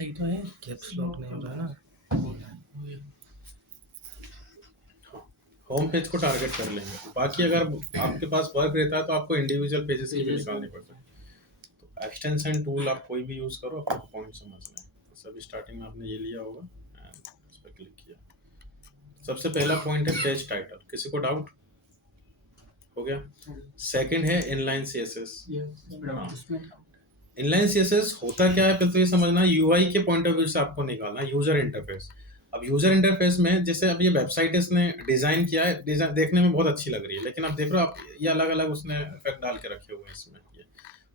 सही तो है, कैप्स लॉक नहीं हो रहा है ना। होम पेज को टारगेट कर लेंगे। बाकी अगर आपके पास वर्क रहता है तो आपको इंडिविजुअल पेजेस की भी निकालनी पड़ती है। तो एक्सटेंशन टूल आप कोई भी यूज करो, आपको पॉइंट समझना है। सभी स्टार्टिंग में आपने ये लिया होगा एंड इस पर क्लिक किया। सबसे पहला पॉइंट है पेज टाइटल। किसी को डाउट हो गया? सेकंड है इनलाइन सीएसएस। इनलाइन सीएसएस होता क्या है, पहले तो ये समझना, यूआई के पॉइंट ऑफ व्यू से आपको निकालना यूजर इंटरफेस। अब यूजर इंटरफेस में जैसे अब ये वेबसाइट इसने डिजाइन किया है, डिजाइन देखने में बहुत अच्छी लग रही है, लेकिन आप देख रहे हो आप ये अलग अलग उसने इफेक्ट डाल के रखे हुए हैं इसमें। ये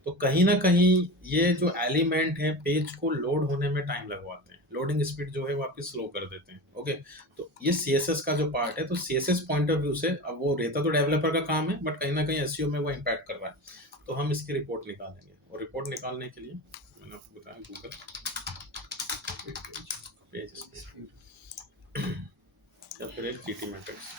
तो कहीं ना कहीं ये जो एलिमेंट है पेज को लोड होने में टाइम लगवाते हैं, लोडिंग स्पीड जो है वो आपकी स्लो कर देते हैं। ओके, तो ये सीएसएस का जो पार्ट है, तो सीएसएस पॉइंट ऑफ व्यू से अब वो रहता तो डेवलपर का काम है, बट कहीं ना कहीं एसईओ में वो इम्पैक्ट कर रहा है। तो हम इसकी रिपोर्ट निकालेंगे, और रिपोर्ट निकालने के लिए मैंने आपको बताया गूगल पेज या फिर एक जीटी मैट्रिक्स।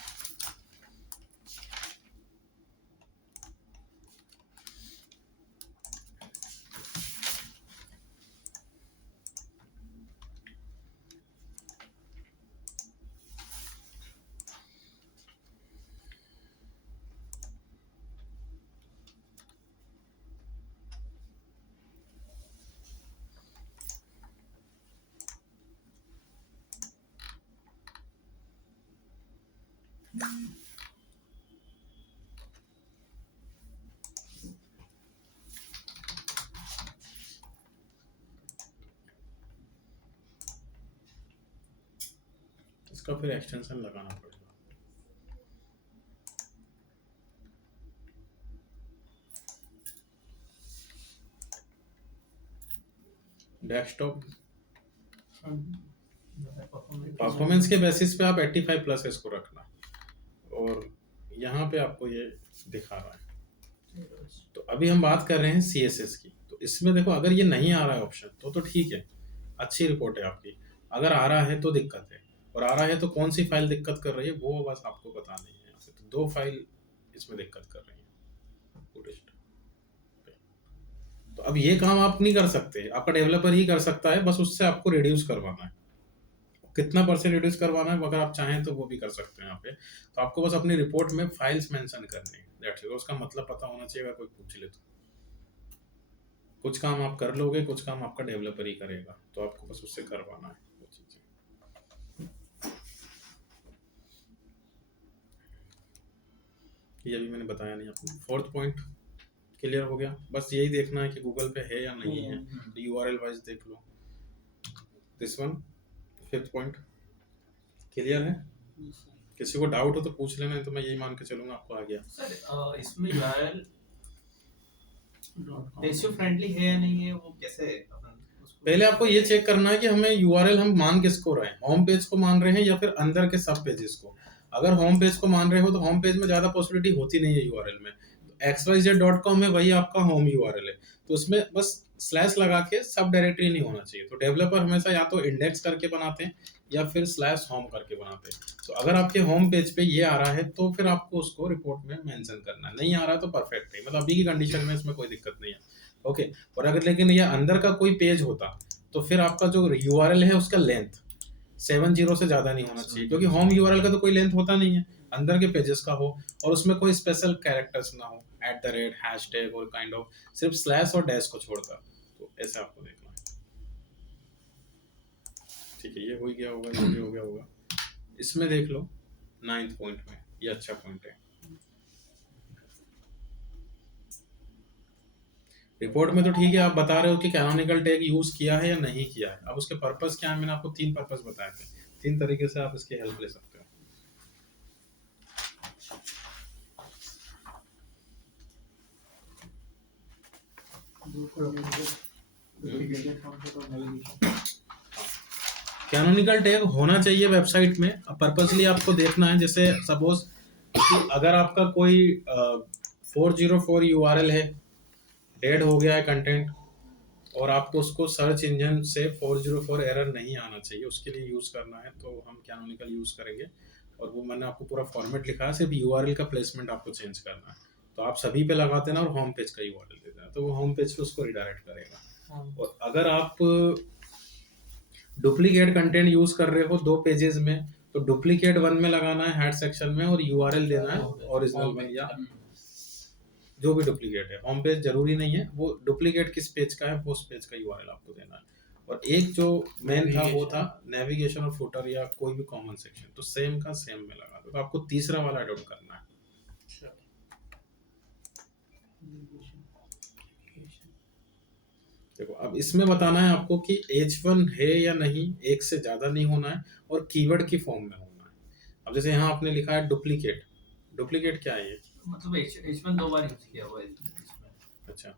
इसका फिर एक्सटेंशन लगाना पड़ेगा। डेस्कटॉप परफॉर्मेंस के बेसिस पे आप 85 प्लस इसको रखना, और यहाँ पे आपको ये दिखा रहा है। तो अभी हम बात कर रहे हैं सीएसएस की। तो इसमें देखो, अगर ये नहीं आ रहा है ऑप्शन तो ठीक है, अच्छी रिपोर्ट है आपकी। अगर आ रहा है तो दिक्कत है, और आ रहा है तो कौन सी फाइल दिक्कत कर रही है वो बस आपको बतानी है। यहाँ से तो 2 फाइल इसमें दिक्कत कर रही है। तो अब ये काम आप नहीं कर सकते, आपका डेवलपर ही कर सकता है, बस उससे आपको रिड्यूस करवाना है। कितना % रिड्यूस करवाना है अगर आप चाहें तो वो भी कर सकते हैं यहाँ पे। तो आपको बस अपनी रिपोर्ट में फाइल्स मेंशन करनी है, दैट्स इट। उसका मतलब पता होना चाहिए, अगर कोई पूछ ले तो। कुछ काम आप कर लोगे, कुछ काम आपका डेवलपर ही करेगा, तो आपको बस उससे करवाना है वो चीजें। ये अभी मैंने बताया नहीं आपको। 4th पॉइंट क्लियर हो गया। बस यही देखना है कि गूगल पे है या नहीं है, तो यूआरएल वाइज देख लो। This one 5th point clear है? किसी को डाउट हो तो पूछ लेना, तो मैं यही मान के चलूंगा आपको आ गया। सर इसमें यूआरएल एसईओ फ्रेंडली है या नहीं है, वो कैसे पहले आपको ये चेक करना है कि हमें यूआरएल हम मान किसको रहे हैं, होम पेज को मान रहे हैं या फिर अंदर के सब पेजेस को। अगर होम पेज को मान रहे हो तो होम पेज में ज्यादा पॉसिबिलिटी होती नहीं है यूआरएल में। xyz.com है, वही आपका होम यूआरएल है, तो उसमें बस स्लैश लगा के सब डायरेक्टरी नहीं होना चाहिए। तो डेवलपर हमेशा या तो इंडेक्स करके बनाते हैं या फिर स्लैश होम करके बनाते हैं। तो अगर आपके होम पेज पे ये आ रहा है तो फिर आपको उसको रिपोर्ट में मेंशन करना है। नहीं आ रहा तो परफेक्ट है, मतलब अभी की कंडीशन में इसमें कोई दिक्कत नहीं है। ओके, और अगर लेकिन ये अंदर का कोई पेज होता तो फिर आपका जो यूआरएल है उसका लेंथ 70 से ज्यादा नहीं होना चाहिए, क्योंकि होम यूआरएल का तो कोई लेंथ होता नहीं है, अंदर के पेजेस का हो, और उसमें कोई स्पेशल कैरेक्टर्स ना हो, @ हैशटैग और काइंड ऑफ, सिर्फ स्लैश और डैश को छोड़कर। तो ऐसे आपको देखना है। ठीक है, ये हो गया होगा, ये भी हो गया होगा। इसमें देख लो 9th पॉइंट में, ये अच्छा पॉइंट है। रिपोर्ट में तो ठीक है, आप बता रहे हो कि कैनोनिकल टैग यूज किया है या नहीं किया है। अब उसके पर्पस क्या है, मैंने आपको 3 पर्पस बताए थे। 3 तरीके से आप इसकी हेल्प ले सकते हो। कैनोनिकल टैग होना चाहिए वेबसाइट में। अब पर्पसली आपको देखना है, जैसे सपोज अगर आपका कोई 404 यूआरएल है, डेड हो गया है कंटेंट, और आपको उसको सर्च इंजन से 404 एरर नहीं आना चाहिए, उसके लिए यूज करना है, तो हम कैनोनिकल यूज करेंगे। और वो मैंने आपको पूरा फॉर्मेट लिखा है, सिर्फ यूआरएल का प्लेसमेंट आपको चेंज करना है। तो आप सभी पे लगाते ना और होम पेज का यूआरएल देते हैं, तो वो होम पेज पे उसको रिडायरेक्ट करेगा। और अगर आप डुप्लीकेट कंटेंट यूज कर रहे हो 2 पेजेस में, तो डुप्लीकेट 1 में लगाना है हेड सेक्शन में और यूआरएल देना है ओरिजिनल में, या जो भी डुप्लीकेट है। होम पेज जरूरी नहीं है, वो डुप्लीकेट किस पेज का है वो उस पेज का यूआरएल आपको देना है। और एक जो मेन था वो था नेविगेशन और फुटर या कोई भी कॉमन सेक्शन, तो सेम का सेम में लगा दो। तो आपको तीसरा वाला अडॉप्ट करना है। देखो अब इसमें बताना है आपको कि H1 है या नहीं, एक से ज्यादा नहीं होना है, और कीवर्ड की फॉर्म में होना है। अब जैसे यहाँ आपने लिखा है डुप्लीकेट, डुप्लीकेट क्या है ये? मतलब H1 2 बार यूज किया हुआ है इसमें। अच्छा,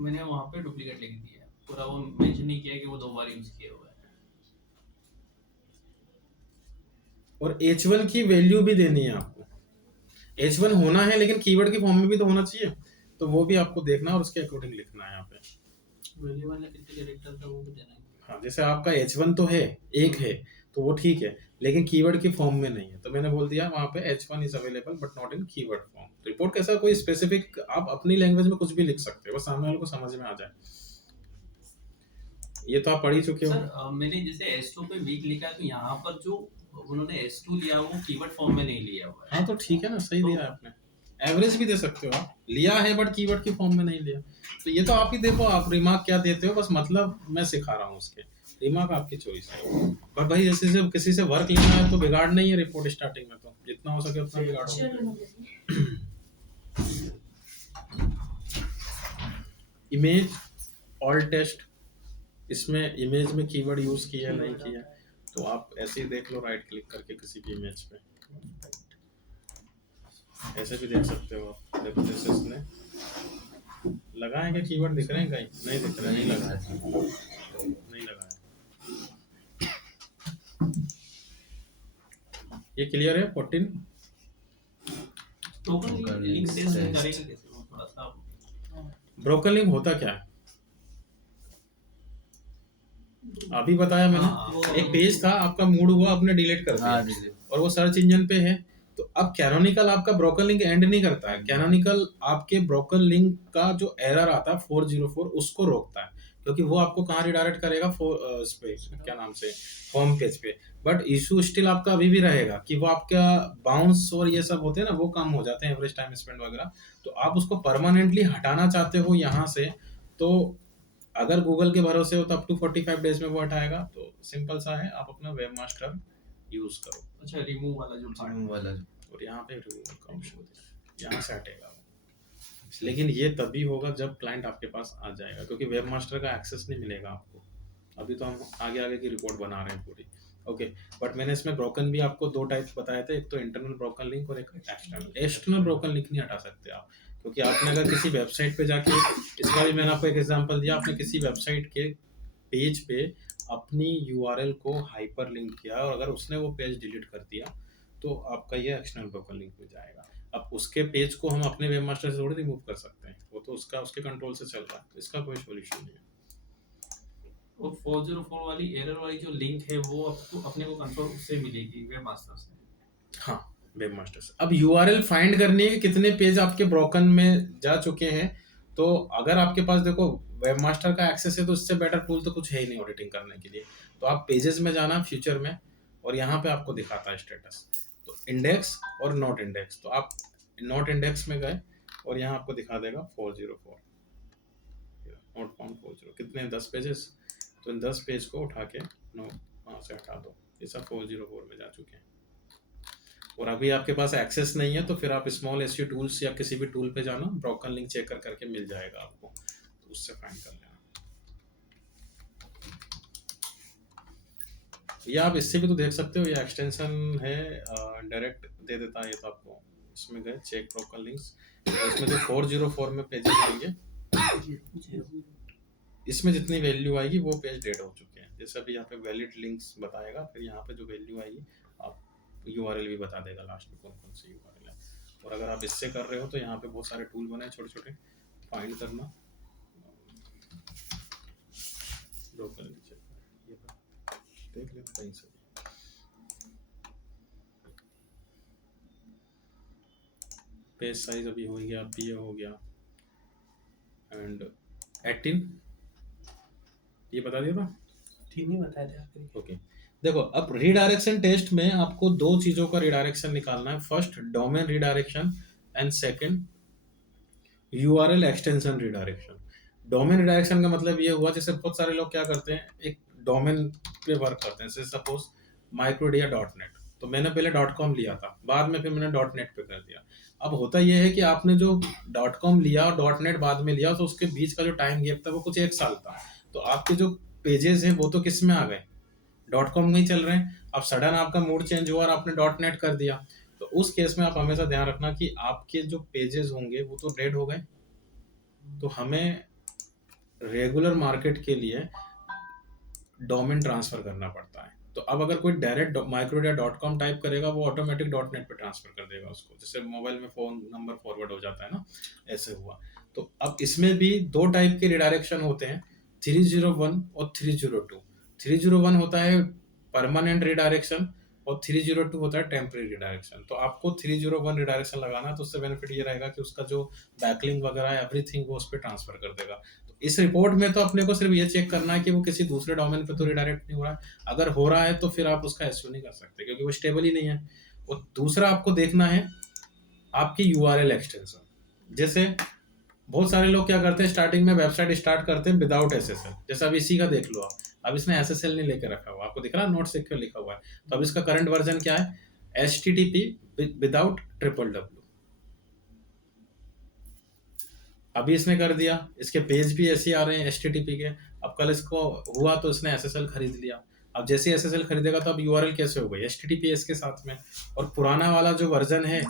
मैंने वहाँ पे डुप्लीकेट लिख दिया, पूरा वो मेंशन नहीं किया कि वो 2 बार यूज किया हुआ है। और H1 की वैल्यू भी देनी है आपको। H1 होना है लेकिन कीवर्ड की फॉर्म में भी तो होना चाहिए, तो वो भी आपको देखना है और उसके अकॉर्डिंग लिखना है यहाँ पे। वैल्यू वाला कितने कैरेक्टर था वो भी देना है। हाँ, जैसे आपका H1 तो है, एक है, तो वो ठीक है, लेकिन कीवर्ड की फॉर्म में नहीं है, तो मैंने बोल दिया वहाँ पे H1 is available but not in keyword form. Report कैसा कोई स्पेसिफिक, आप अपनी लैंग्वेज में कुछ भी लिख सकते हो, बस सामने वाले को समझ में आ जाए। ये तो आप पढ़ ही चुके हो। सर मैंने जैसे S2 पे वीक लिखा है, तो यहाँ पर जो उन्होंने S2 लिया वो कीवर्ड फॉर्म में नहीं लिया हुआ है। हाँ तो ठीक है ना, सही दिया है आपने। एवरेज भी दे सकते हो आप, लिया है बट कीवर्ड की फॉर्म में नहीं लिया, तो ये तो आप ही देखो आप रिमार्क क्या देते हो, बस मतलब मैं सिखा रहा हूँ उसके, रिमार्क आपकी चॉइस है। बट भाई जैसे से किसी से वर्क लेना है तो बिगाड़ नहीं है रिपोर्ट स्टार्टिंग में, तो जितना हो सके उतना बिगाड़ो। इमेज ऑल टेस्ट, इसमें इमेज में कीवर्ड यूज किया है नहीं किया, तो आप ऐसे ही देख लो राइट क्लिक करके किसी भी इमेज पे, ऐसे भी देख सकते हो आप। देखो जैसे इसने लगाए क्या कीवर्ड, दिख रहे हैं कहीं? नहीं दिख रहा है, नहीं लगाया, नहीं लगाया। ये क्लियर है 14? टोकन लिंक से करेंगे कैसे वो थोड़ा सा। ब्रोकन लिंक होता क्या है? अभी बताया मैंने, एक पेज था आपका, मूड हुआ आपने डिलीट कर दिया, और वो सर्च इंजन पे है, तो अब कैनोनिकल आपका ब्रोकन लिंक एंड नहीं करता है, कैनोनिकल आपके ब्रोकन लिंक का जो एरर आता है 404 उसको रोकता है, क्योंकि वो आपको कहाँ रिडायरेक्ट करेगा, इस पे क्या नाम से, होम पेज पे। बट इशू स्टिल आपका अभी भी रहेगा कि वो आपका बाउंस और ये सब होते हैं ना, वो कम हो जाते हैं, एवरेज टाइम स्पेंड वगैरह। तो आप उसको परमानेंटली हटाना चाहते हो यहाँ से, तो अगर गूगल के भरोसे हो तो अप टू 45 डेज में वो हटाएगा। तो सिंपल सा है, आप अपना वेब मास्टर यूज करो। अच्छा, रिमूव वाला जो रिमूव वाला और यहाँ पे रिमूव का ऑप्शन है, यहाँ से हटेगा वो। लेकिन ये तभी होगा जब क्लाइंट आपके पास आ जाएगा, क्योंकि वेब मास्टर का एक्सेस नहीं मिलेगा आपको। अभी तो हम आगे आगे की रिपोर्ट बना रहे हैं पूरी, ओके। बट मैंने इसमें ब्रोकन भी आपको 2 टाइप्स बताए थे, एक तो इंटरनल ब्रोकन लिंक और एक एक्सटर्नल। एक्सटर्नल ब्रोकन लिंक नहीं हटा सकते आप, क्योंकि आपने अगर किसी वेबसाइट पे जाके, इसका भी मैंने आपको एक एग्जांपल दिया, आपने किसी वेबसाइट के पेज पे अपनी यूआरएल को हाइपर लिंक किया और अगर उसने वो पेज डिलीट कर दिया, तो आपका ये एक्सटर्नल ब्रोकन लिंक में जाएगा। अब उसके पेज को हम अपने वेब मास्टर से थोड़ी रिमूव कर सकते हैं, वो तो उसका उसके कंट्रोल से चल रहा है, तो इसका कोई सोल्यूशन नहीं है। वो 404 वाली एरर वाली जो लिंक है वो आपको अपने को कंट्रोल उससे मिलेगी, वेब मास्टर से। हाँ, वेब मास्टर से। अब यूआरएल फाइंड करनी है कि कितने पेज आपके ब्रोकन में जा चुके हैं, तो अगर आपके पास देखो वेब मास्टर का एक्सेस है तो इससे बेटर टूल तो कुछ है ही नहीं ऑडिटिंग करने के लिए। तो आप पेजेस में जाना फ्यूचर में, और यहाँ पे आपको दिखाता है स्टेटस, तो इंडेक्स और नॉट इंडेक्स, तो आप नॉट इंडेक्स में गए और यहाँ आपको दिखा देगा 404 नोट फाउंड 40, कितने 10 पेजेस, तो इन 10 पेज को उठा के नो वहाँ से हटा दो, ये सब 404 में जा चुके हैं। और अभी आपके पास एक्सेस नहीं है तो फिर आप स्मॉल एसईओ टूल्स या किसी भी टूल पे जाना, ब्रोकन लिंक चेक कर करके मिल जाएगा आपको, तो उससे फाइंड कर लेना। ये आप इससे भी तो देख सकते हो, ये एक्सटेंशन है, डायरेक्ट दे देता है ये, तो आपको इसमें गए चेक ब्रोकन लिंक्स, तो इसमें जो 404 में पेजेस आएंगे, इसमें जितनी वैल्यू आएगी वो पेज डेड हो चुके हैं। जैसे अभी यहाँ पे वैलिड लिंक्स बताएगा, फिर यहाँ पे जो वैल्यू आएगी आप यूआरएल भी बता देगा लास्ट में कौन कौन सी यूआरएल है। और अगर आप इससे कर रहे हो तो यहाँ पे बहुत सारे टूल बने छोटे छोटे, फाइंड करना, लोकल ये देख लेना कहीं से। पेज साइज अभी हो गया, पीए हो गया, एंड 18 ये बता दिया था तीन ही बताए थे आखिरी। ओके, देखो अब रीडायरेक्शन टेस्ट में आपको दो चीजों का रीडायरेक्शन निकालना है। First domain redirection and second URL extension redirection. Domain redirection का मतलब ये हुआ, जैसे बहुत सारे लोग क्या करते हैं, एक डोमेन पे वर्क करते हैं, जैसे सपोज माइक्रोडिया डॉट नेट, तो मैंने पहले डॉट कॉम लिया था, बाद में फिर मैंने डॉट नेट पे कर दिया। अब होता यह है कि आपने जो डॉट कॉम लिया और डॉट नेट बाद में लिया, तो उसके बीच का जो टाइम गैप था वो कुछ 1 साल था, तो आपके जो पेजेस हैं वो तो किस में आ गए, डॉट कॉम नहीं चल रहे हैं। अब सडन आपका मूड चेंज हुआ और आपने डॉट नेट कर दिया, तो उस केस में आप हमेशा ध्यान रखना कि आपके जो पेजेस होंगे वो तो डेड हो गए। तो हमें रेगुलर मार्केट के लिए डोमेन ट्रांसफर करना पड़ता है। तो अब अगर कोई डायरेक्ट माइक्रोडिया डॉट कॉम टाइप करेगा, वो ऑटोमेटिक डॉट नेट पे ट्रांसफर कर देगा उसको, जैसे मोबाइल में फोन नंबर फॉरवर्ड हो जाता है ना, ऐसे हुआ। तो अब इसमें भी दो टाइप के रिडायरेक्शन होते हैं, 301 और 302। 301 होता है परमानेंट रिडायरेक्शन और 302 होता है टेम्परेरी रिडायरेक्शन। तो आपको 301 रिडायरेक्शन लगाना, तो उससे बेनिफिट ये रहेगा कि उसका जो बैकलिंक वगैरह है एवरीथिंग वो उस पर ट्रांसफर कर देगा। तो इस रिपोर्ट में तो अपने को सिर्फ ये चेक करना है कि वो किसी दूसरे डोमेन पे तो रिडायरेक्ट नहीं हो रहा है। अगर हो रहा है तो फिर आप उसका एसयू नहीं कर सकते, क्योंकि वो स्टेबल ही नहीं है। और दूसरा आपको देखना है आपकी यूआरएल एक्सटेंशन। जैसे बहुत सारे लोग क्या करते हैं, स्टार्टिंग में वेबसाइट स्टार्ट करते हैं विदाउट एसएसएल, जैसे अब इसी का देख लो आप, अब इसने एसएसएल नहीं लेके रखा हुआ, आपको दिख रहा है नोट सिक्योर लिखा हुआ है। तो अब इसका करंट वर्जन क्या है, HTTP विदाउट WWW। अभी इसने कर दिया, इसके पेज भी ऐसे आ रहे हैं HTTP के। अब कल इसको हुआ तो इसने SSL खरीद लिया, अब जैसे SSL खरीदेगा तो अब URL कैसे हो गई, HTTPS के साथ में। और पुराना वाला जो वर्जन है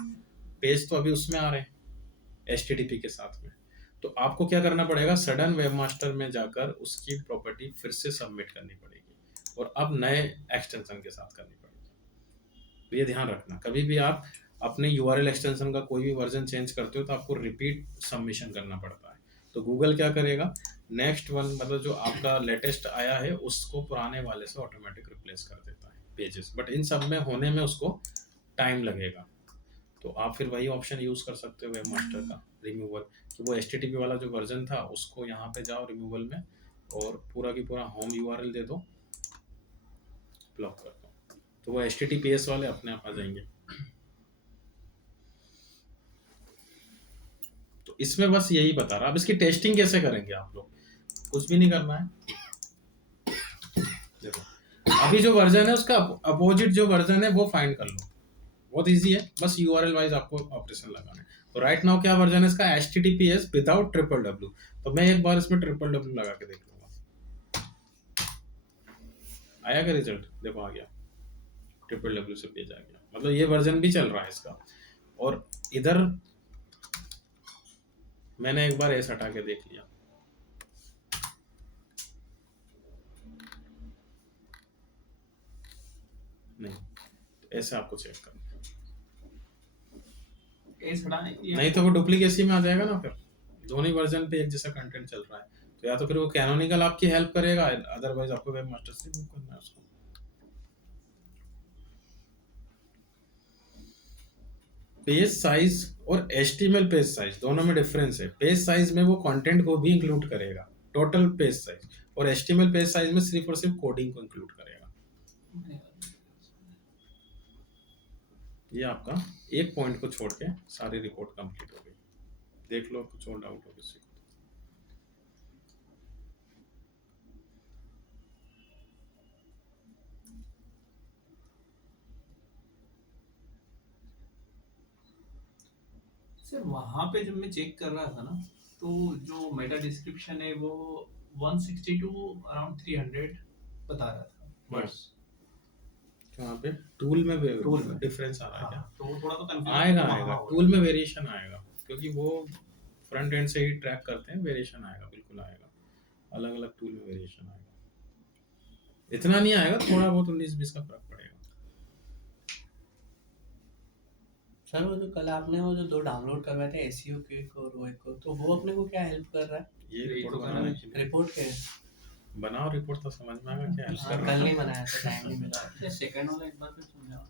पेज तो अभी उसमें आ रहे हैं HTTP के साथ में। तो आपको क्या करना पड़ेगा, सडन वेबमास्टर में जाकर उसकी प्रॉपर्टी फिर से सबमिट करनी पड़ेगी और अब नए एक्सटेंशन के साथ करनी पड़ेगी। तो ये ध्यान रखना, कभी भी आप अपने URL एक्सटेंशन का कोई भी वर्जन चेंज करते हो तो आपको रिपीट सबमिशन करना पड़ता है। तो गूगल क्या करेगा, नेक्स्ट वन मतलब जो आपका लेटेस्ट आया है उसको पुराने वाले से ऑटोमेटिक रिप्लेस कर देता है पेजेस, बट इन सब में होने में उसको टाइम लगेगा। तो आप फिर वही ऑप्शन यूज़ कर सकते हो वेबमास्टर का रिमूवल, कि वो HTTP वाला जो वर्जन था उसको यहाँ पे जाओ रिमूवल में और पूरा की पूरा होम URL दे दो, ब्लॉक कर दो, तो वो HTTPS वाले अपने आप आ जाएंगे। तो इसमें बस यही बता रहा। अब इसकी टेस्टिंग कैसे करेंगे आप लोग, कुछ भी नहीं करना है। देखो अभी जो वर्जन है उसका अपोजिट जो वर्जन है वो फाइंड कर लो, बहुत इजी है, बस URL वाइज आपको ऑपरेशन लगाना है। तो राइट नाउ क्या वर्जन है इसका, HTTPS विदाउट WWW। तो मैं एक बार इसमें WWW लगा के देख लूंगा, आया क्या रिजल्ट, देखो आ गया, WWW से पेज आ गया, मतलब ये वर्जन भी चल रहा है इसका। और इधर मैंने एक बार एस हटा के देख लिया, नहीं, तो ऐसे आपको चेक करना, एस हटाने नहीं तो वो डुप्लीकेसी में आ जाएगा ना, फिर दोनों ही वर्जन पे एक जैसा कंटेंट चल रहा है। तो या तो फिर वो कैनोनिकल आपकी हेल्प करेगा, अदरवाइज आपको वेबमास्टर से रिमूव करना है उसको। पेज साइज और HTML पेज साइज दोनों में डिफरेंस है। पेज साइज में वो कंटेंट को भी इंक्लूड करेगा, टोटल पेज साइज, और HTML पेज साइज में सिर्फ और सिर्फ कोडिंग को इंक्लूड करेगा। ये आपका एक पॉइंट को छोड़ के सारी रिपोर्ट कंप्लीट हो गई। देख लो कुछ और डाउट हो किसी को। सर वहाँ पे जब मैं चेक कर रहा था ना, तो जो मेटा डिस्क्रिप्शन है वो 162 अराउंड 300 बता रहा था वर्ड्स। वहाँ पे टूल में में डिफरेंस आ रहा है क्या? हाँ, तो थोड़ा तो कंफ्यूजन आएगा टूल में वेरिएशन आएगा, क्योंकि वो फ्रंट एंड से ही ट्रैक करते हैं, वेरिएशन आएगा, बिल्कुल आएगा, अलग अलग टूल में वेरिएशन आएगा। इतना नहीं आएगा, थोड़ा बहुत 19-20 का फर्क पड़ेगा। सर वो जो कल आपने वो जो 2 डाउनलोड करवाए थे SEO के और वो एक को, तो वो अपने को क्या हेल्प कर रहा है? ये रिपोर्ट बनाने के लिए रिपोर्ट के बनाओ, रिपोर्ट तो समझ में आएगा क्या हाँ, कल नहीं बनाया था, टाइम नहीं मिला। सेकंड वाला एक बार फिर समझाओ।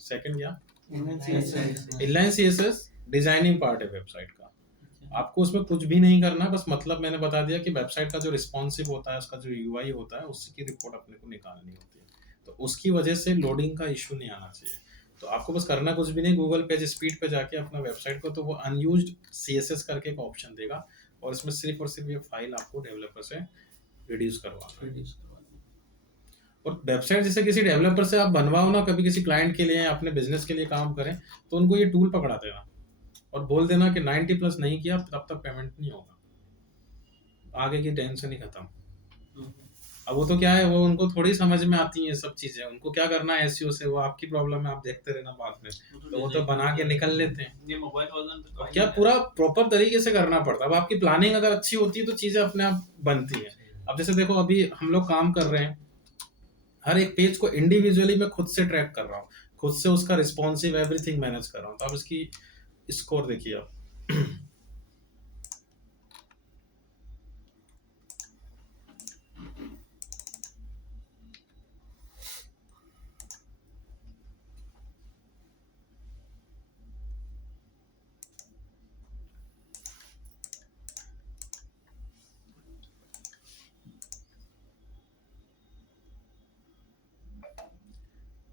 सेकंड क्या, inline CSS inline CSS designing part है वेबसाइट का। आपको उसमें कुछ भी नहीं करना, बस मतलब मैंने बता दिया कि वेबसाइट का जो रिस्पॉन्सिव होता है, उसका जो यूआई होता है, उसकी रिपोर्ट अपने को निकालनी होती है। तो उसकी वजह से लोडिंग का इशू नहीं आना चाहिए। तो आपको बस करना कुछ भी नहीं, गूगल पेज स्पीड पे जाके अपना वेबसाइट को, तो वो अनयूज्ड सीएसएस करके एक ऑप्शन देगा, और इसमें सिर्फ और सिर्फ ये फाइल आपको डेवलपर से रिड्यूस करवाना है। और वेबसाइट जैसे किसी डेवलपर से आप बनवाओ ना, कभी किसी क्लाइंट के लिए या अपने बिजनेस के लिए काम करें, तो उनको ये टूल पकड़ा देना और बोल देना कि 90+ नहीं किया तब तक पेमेंट नहीं होगा, आगे की टेंशन ही खत्म। अब वो तो क्या है, वो उनको थोड़ी समझ में आती है सब चीजें, उनको क्या करना है एसईओ से, वो आपकी प्रॉब्लम है, आप देखते रहना बाद में, तो वो तो बना के निकल लेते हैं। ये मोबाइल वर्जन पे तो क्या पूरा प्रॉपर तरीके से करना पड़ता है। अब आपकी प्लानिंग अगर अच्छी होती है तो चीजें अपने आप बनती हैं। अब जैसे देखो, अभी हम लोग काम कर रहे हैं, हर एक पेज को इंडिविजुअली मैं खुद से ट्रैक कर रहा हूँ, खुद से उसका रिस्पॉन्सिव एवरीथिंग मैनेज कर रहा हूँ। तो अब इसकी स्कोर देखिए आप।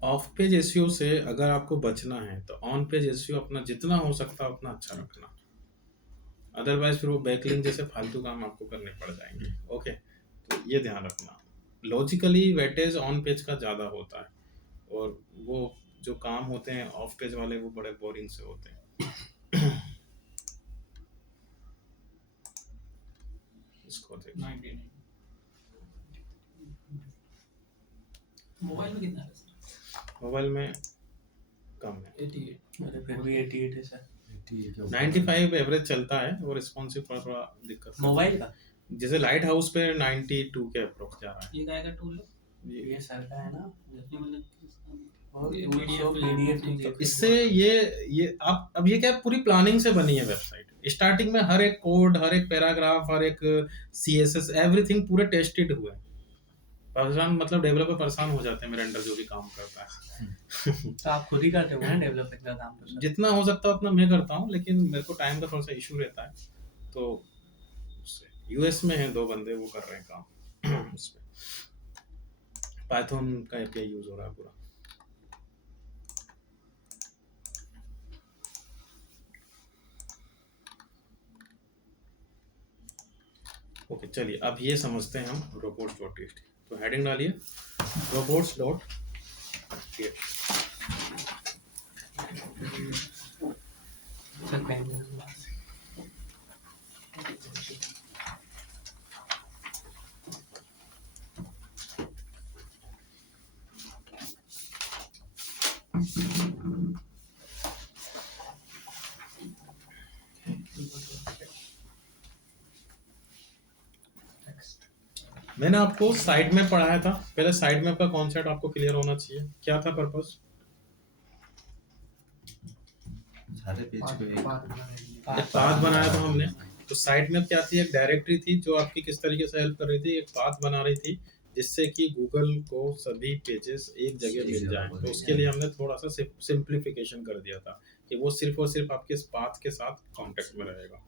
ऑफ पेज एसईओ से अगर आपको बचना है तो ऑन पेज एसईओ अपना जितना हो सकता है उतना अच्छा रखना, अदरवाइज फिर वो बैकलिंक जैसे फालतू काम आपको करने पड़ जाएंगे। ओके, तो ये ध्यान रखना। लॉजिकली वेटेज ऑन पेज का ज़्यादा होता है, और वो जो काम होते हैं ऑफ पेज वाले वो बड़े बोरिंग से होते हैं। इसको देखिए, 99 मोबाइल में कितना है सर? मोबाइल में कम है, 88 अरे फिर भी 88 है सर 95 एवरेज चलता है, और रिस्पॉन्सिव पर थोड़ा दिक्कत करता है। मोबाइल का। जैसे लाइट हाउस पे 92 के अप्रोक्स जा रहा ये काय का टूल है? ये सर का है ना, ये मतलब और ये PDF है। इससे ये आप अब ये क्या पूरी प्लानिंग से बनी है वेबसाइट। स्टार्टिंग में हर एक कोड, हर एक पैराग्राफ, हर एक सीएसएस एवरीथिंग पूरे टेस्टेड हुए हैं। परेशान मतलब डेवलपर परेशान हो जाते हैं मेरे अंडर जो भी काम करता है। तो आप खुद ही करते हो ना डेवलपिंग का काम? तो सर जितना हो सकता है उतना मैं करता हूँ, लेकिन मेरे को टाइम का थोड़ा सा इशू रहता है, तो यूएस में है 2 बंदे वो कर रहे हैं काम। उसमें पाइथन का एपीआई यूज हो रहा है पूरा। ओके चलिए, अब ये समझते हैं हम robots.txt। तो हेडिंग डालिए robots.txt। सर पहले मैंने आपको साइड मैप पढ़ाया था, पहले साइड मैप का कॉन्सेप्ट आपको क्लियर होना चाहिए। क्या था पर्पस? सारे पेज को एक एक पाथ बनाया था हमने। तो साइड मैप क्या थी? एक डायरेक्टरी थी जो आपकी किस तरीके से हेल्प कर रही थी, एक पाथ बना रही थी जिससे कि गूगल को सभी पेजेस एक जगह मिल जाए। तो उसके लिए हमने थोड़ा सा सिंप्लीफिकेशन कर दिया था कि वो सिर्फ और सिर्फ आपके पाथ के साथ कांटेक्ट में रहेगा।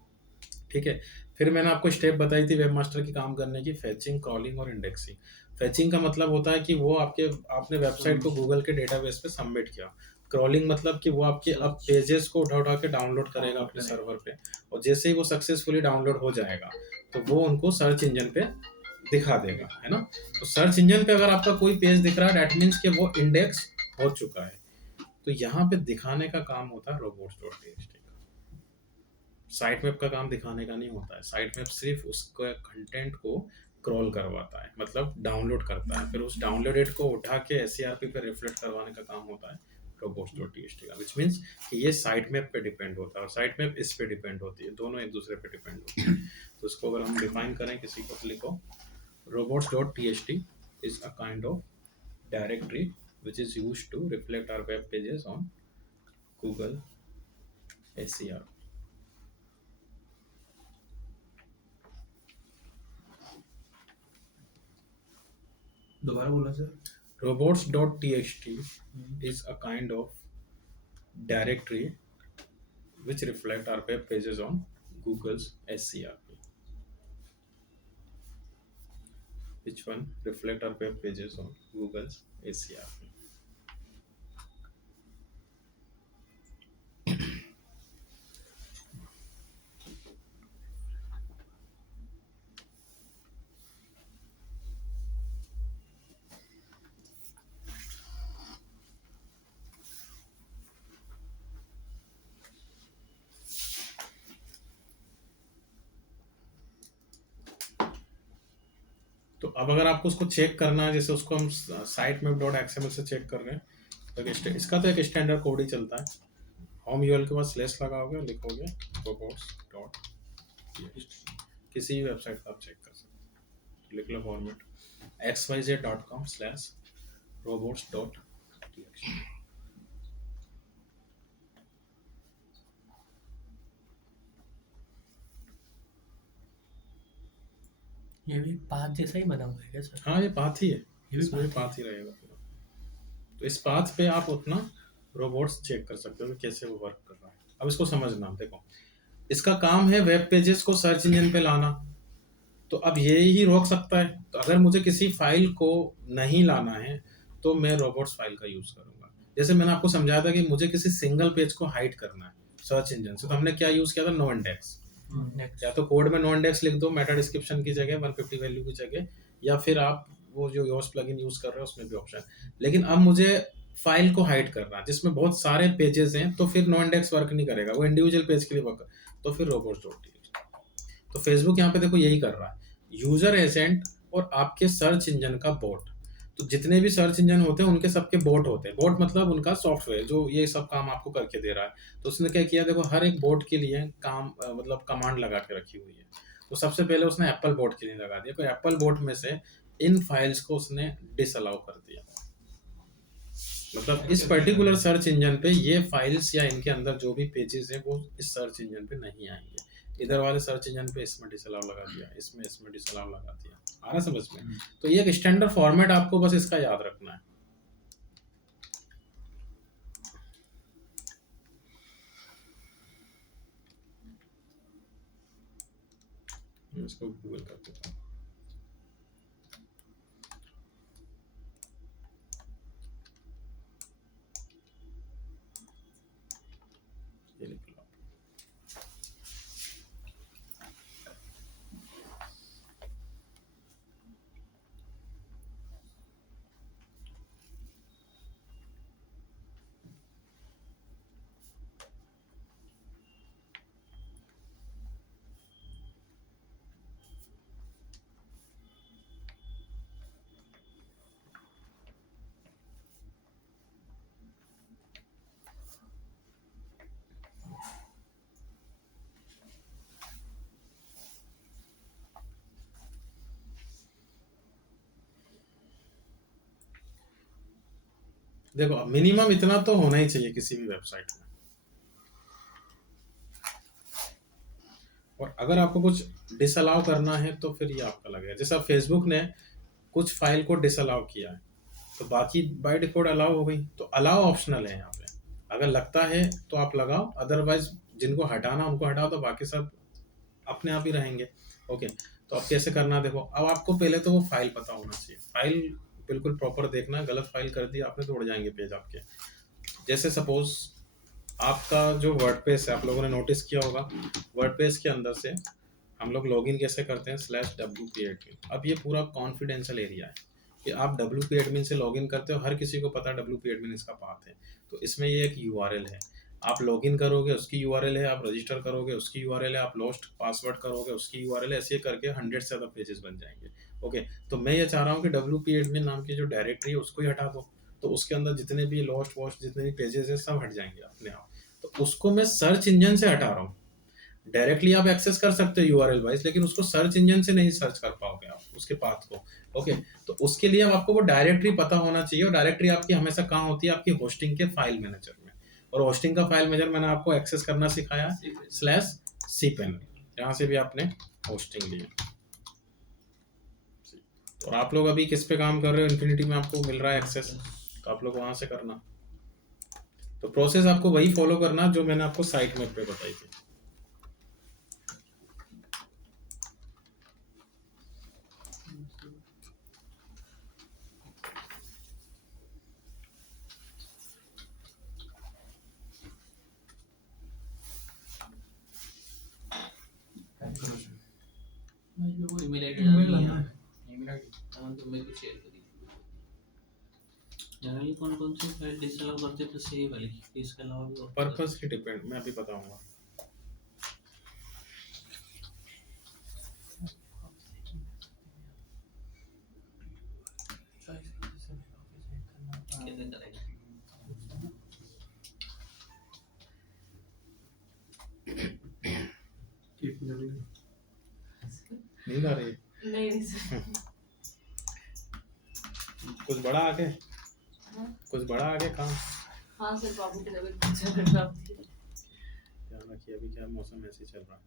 ठीक है, फिर मैंने आपको स्टेप बताई थी वेबमास्टर की काम करने की, फेचिंग, क्रॉलिंग और इंडेक्सिंग। फेचिंग का मतलब होता है कि वो आपने वेबसाइट को गूगल के डेटाबेस पे सबमिट किया। क्रॉलिंग मतलब कि वो आपके अब पेजेस को उठा उठा के डाउनलोड करेगा अपने सर्वर पे, और जैसे ही वो सक्सेसफुली डाउनलोड हो जाएगा तो वो उनको सर्च इंजन पे दिखा देगा, है ना। तो सर्च इंजन पे अगर आपका कोई पेज दिख रहा है दैट मीन्स कि वो इंडेक्स हो चुका है। तो यहाँ पे दिखाने का काम होता है robots.txt का। साइट मैप का काम दिखाने का नहीं होता है। साइट मैप सिर्फ उसका कंटेंट को क्रॉल करवाता है, मतलब डाउनलोड करता है, फिर उस डाउनलोडेड को उठा के एससीआरपी पे रिफ्लेक्ट करवाने का काम होता है robots.txt का। विच मीन्स कि ये साइट मैप पे डिपेंड होता है और साइट मैप इस पे डिपेंड होती है, दोनों एक दूसरे पे डिपेंड होती है। तो इसको अगर हम डिफाइन करें किसी को, तो लिखो robots.txt is a kind of directory which is used to reflect our web pages on Google SER। दोबारा बोला sir. robots.txt is a kind of directory which reflect our web pages on Google's SCRP. Which one reflect our web pages on Google's SCRP? तो अब अगर आपको उसको check करना है, जैसे उसको हम sitemaps.xml से चेक कर रहे हैं, तो इसका तो एक स्टैंडर्ड कोड ही चलता है। होम यूआरएल के बाद स्लैश लगाओगे, लिखोगे robots.txt, किसी भी वेबसाइट का आप चेक कर सकते हो। लिख लो फॉर्मेट xyz.com/robots.txt। ये भी पाथ जैसा ही बना हुआ है क्या सर? हाँ, ये पाथ ही है, ये भी इसमें भी path पाथ ही रहेगा पूरा। तो इस पाथ पे आप अपना रोबोट्स चेक कर सकते हो कि कैसे वो वर्क कर रहा है। अब इसको समझना, देखो इसका काम है वेब पेजेस को सर्च इंजन पे लाना, तो अब ये ही रोक सकता है। तो अगर मुझे किसी फाइल को नहीं लाना है तो मैं रोबोट्स फाइल का यूज करूंगा। जैसे मैंने आपको समझाया था कि मुझे किसी सिंगल पेज को हाइड करना है सर्च इंजन से, तो हमने क्या यूज किया था, नो इंडेक्स। या तो कोड में नो इंडेक्स लिख दो मेटा डिस्क्रिप्शन की जगह 150 वैल्यू की जगह, या फिर आप वो जो योस्ट प्लगइन यूज कर रहे हो उसमें भी ऑप्शन। लेकिन अब मुझे फाइल को हाइड करना है जिसमें बहुत सारे पेजेस हैं, तो फिर नो इंडेक्स वर्क नहीं करेगा, वो इंडिविजुअल पेज के लिए वर्क, तो फिर robots.txt। तो फेसबुक यहाँ पे देखो यही कर रहा है, यूजर एजेंट और आपके सर्च इंजन का बोट। तो जितने भी सर्च इंजन होते हैं उनके सबके बोट होते हैं। बोट मतलब उनका सॉफ्टवेयर जो ये सब काम आपको करके दे रहा है। तो उसने क्या किया, देखो हर एक बोट के लिए काम मतलब कमांड लगा के रखी हुई है। तो सबसे पहले उसने एप्पल बोट के लिए लगा दिया, तो एप्पल बोट में से इन फाइल्स को उसने डिसअलाउ कर दिया। मतलब इस पर्टिकुलर सर्च इंजन पे ये फाइल्स या इनके अंदर जो भी पेजेस हैं वो इस सर्च इंजन पे नहीं आएंगे। इधर वाले सर्च इंजन पे इसमें डिसअलाउ लगा दिया, इसमें डिसअलाउ लगा दिया। आ रहा समझ में? तो ये एक स्टैंडर्ड फॉर्मेट आपको बस इसका याद रखना है। मैं इसको गूगल कर देता हूँ। ये लिख लो। देखो मिनिमम इतना तो होना ही चाहिए किसी भी वेबसाइट में। और अगर आपको कुछ डिसअलाउ करना है तो फिर ये आपका लगेगा। जैसे अब फेसबुक ने कुछ फाइल को डिसअलाउ किया है तो बाकी बाय डिफॉल्ट अलाउ हो गई, तो अलाउ ऑप्शनल है यहाँ पे। अगर लगता है तो आप लगाओ, अदरवाइज जिनको हटाना उनको हटाओ, तो बाकी सब अपने आप ही रहेंगे। ओके, तो अब कैसे करना, देखो अब आपको पहले तो वो फाइल पता होना चाहिए। फाइल बिल्कुल प्रॉपर देखना, गलत फाइल कर दी आपने तो उड़ जाएंगे पेज आपके। जैसे सपोज आपका जो वर्डप्रेस है, आप लोगों ने नोटिस किया होगा वर्डप्रेस के अंदर से हम लोग लॉगिन कैसे करते हैं, /wp-admin। अब ये पूरा कॉन्फिडेंशियल एरिया है कि आप wp-admin से लॉगिन करते हो, हर किसी को पता है wp-admin इसका पाथ है। तो इसमें ये एक URL है, आप लॉगिन करोगे उसकी URL है, आप रजिस्टर करोगे उसकी URL है, आप लॉस्ट पासवर्ड करोगे उसकी URL है, ऐसे करके 100 से ज़्यादा पेजेस बन जाएंगे। ओके, तो मैं ये चाह रहा हूँ कि wp-admin नाम की जो डायरेक्टरी है उसको ही हटा दो, तो उसके अंदर जितने भी लॉस्ट वॉस्ट जितने भी पेजेस है सब हट जाएंगे अपने आप। तो उसको मैं सर्च इंजन से हटा रहा हूँ। डायरेक्टली आप एक्सेस कर सकते हो URL वाइज, लेकिन उसको सर्च इंजन से नहीं सर्च कर पाओगे आप उसके पाथ को। ओके, तो उसके लिए आपको वो डायरेक्टरी पता होना चाहिए, और डायरेक्टरी आपकी हमेशा कहाँ होती है, आपकी होस्टिंग के फाइल मैनेजर में। और होस्टिंग का फाइल मैनेजर मैंने आपको एक्सेस करना सिखाया /cpanel, यहाँ से भी आपने होस्टिंग ली। और आप लोग अभी किस पे काम कर रहे हो, इन्फिनिटी में आपको मिल रहा है एक्सेस, तो आप लोग वहां से करना। तो प्रोसेस आपको वही फॉलो करना जो मैंने आपको साइट मैप पे बताई थी। कौन कौन सी फाइल डिसअलाउ करते थे, सही वाली, इसके अलावा भी और पर्पस ही डिपेंड, मैं अभी बताऊंगा। कैसे करेंगे? नींद आ रही है? नहीं सर। कुछ बड़ा आगे, कुछ बड़ा आगे काम। हाँ सर, बाबू की तबीयत बहुत ज्यादा खराब थी। ध्यान रखिए, अभी क्या मौसम ऐसे ही चल रहा है,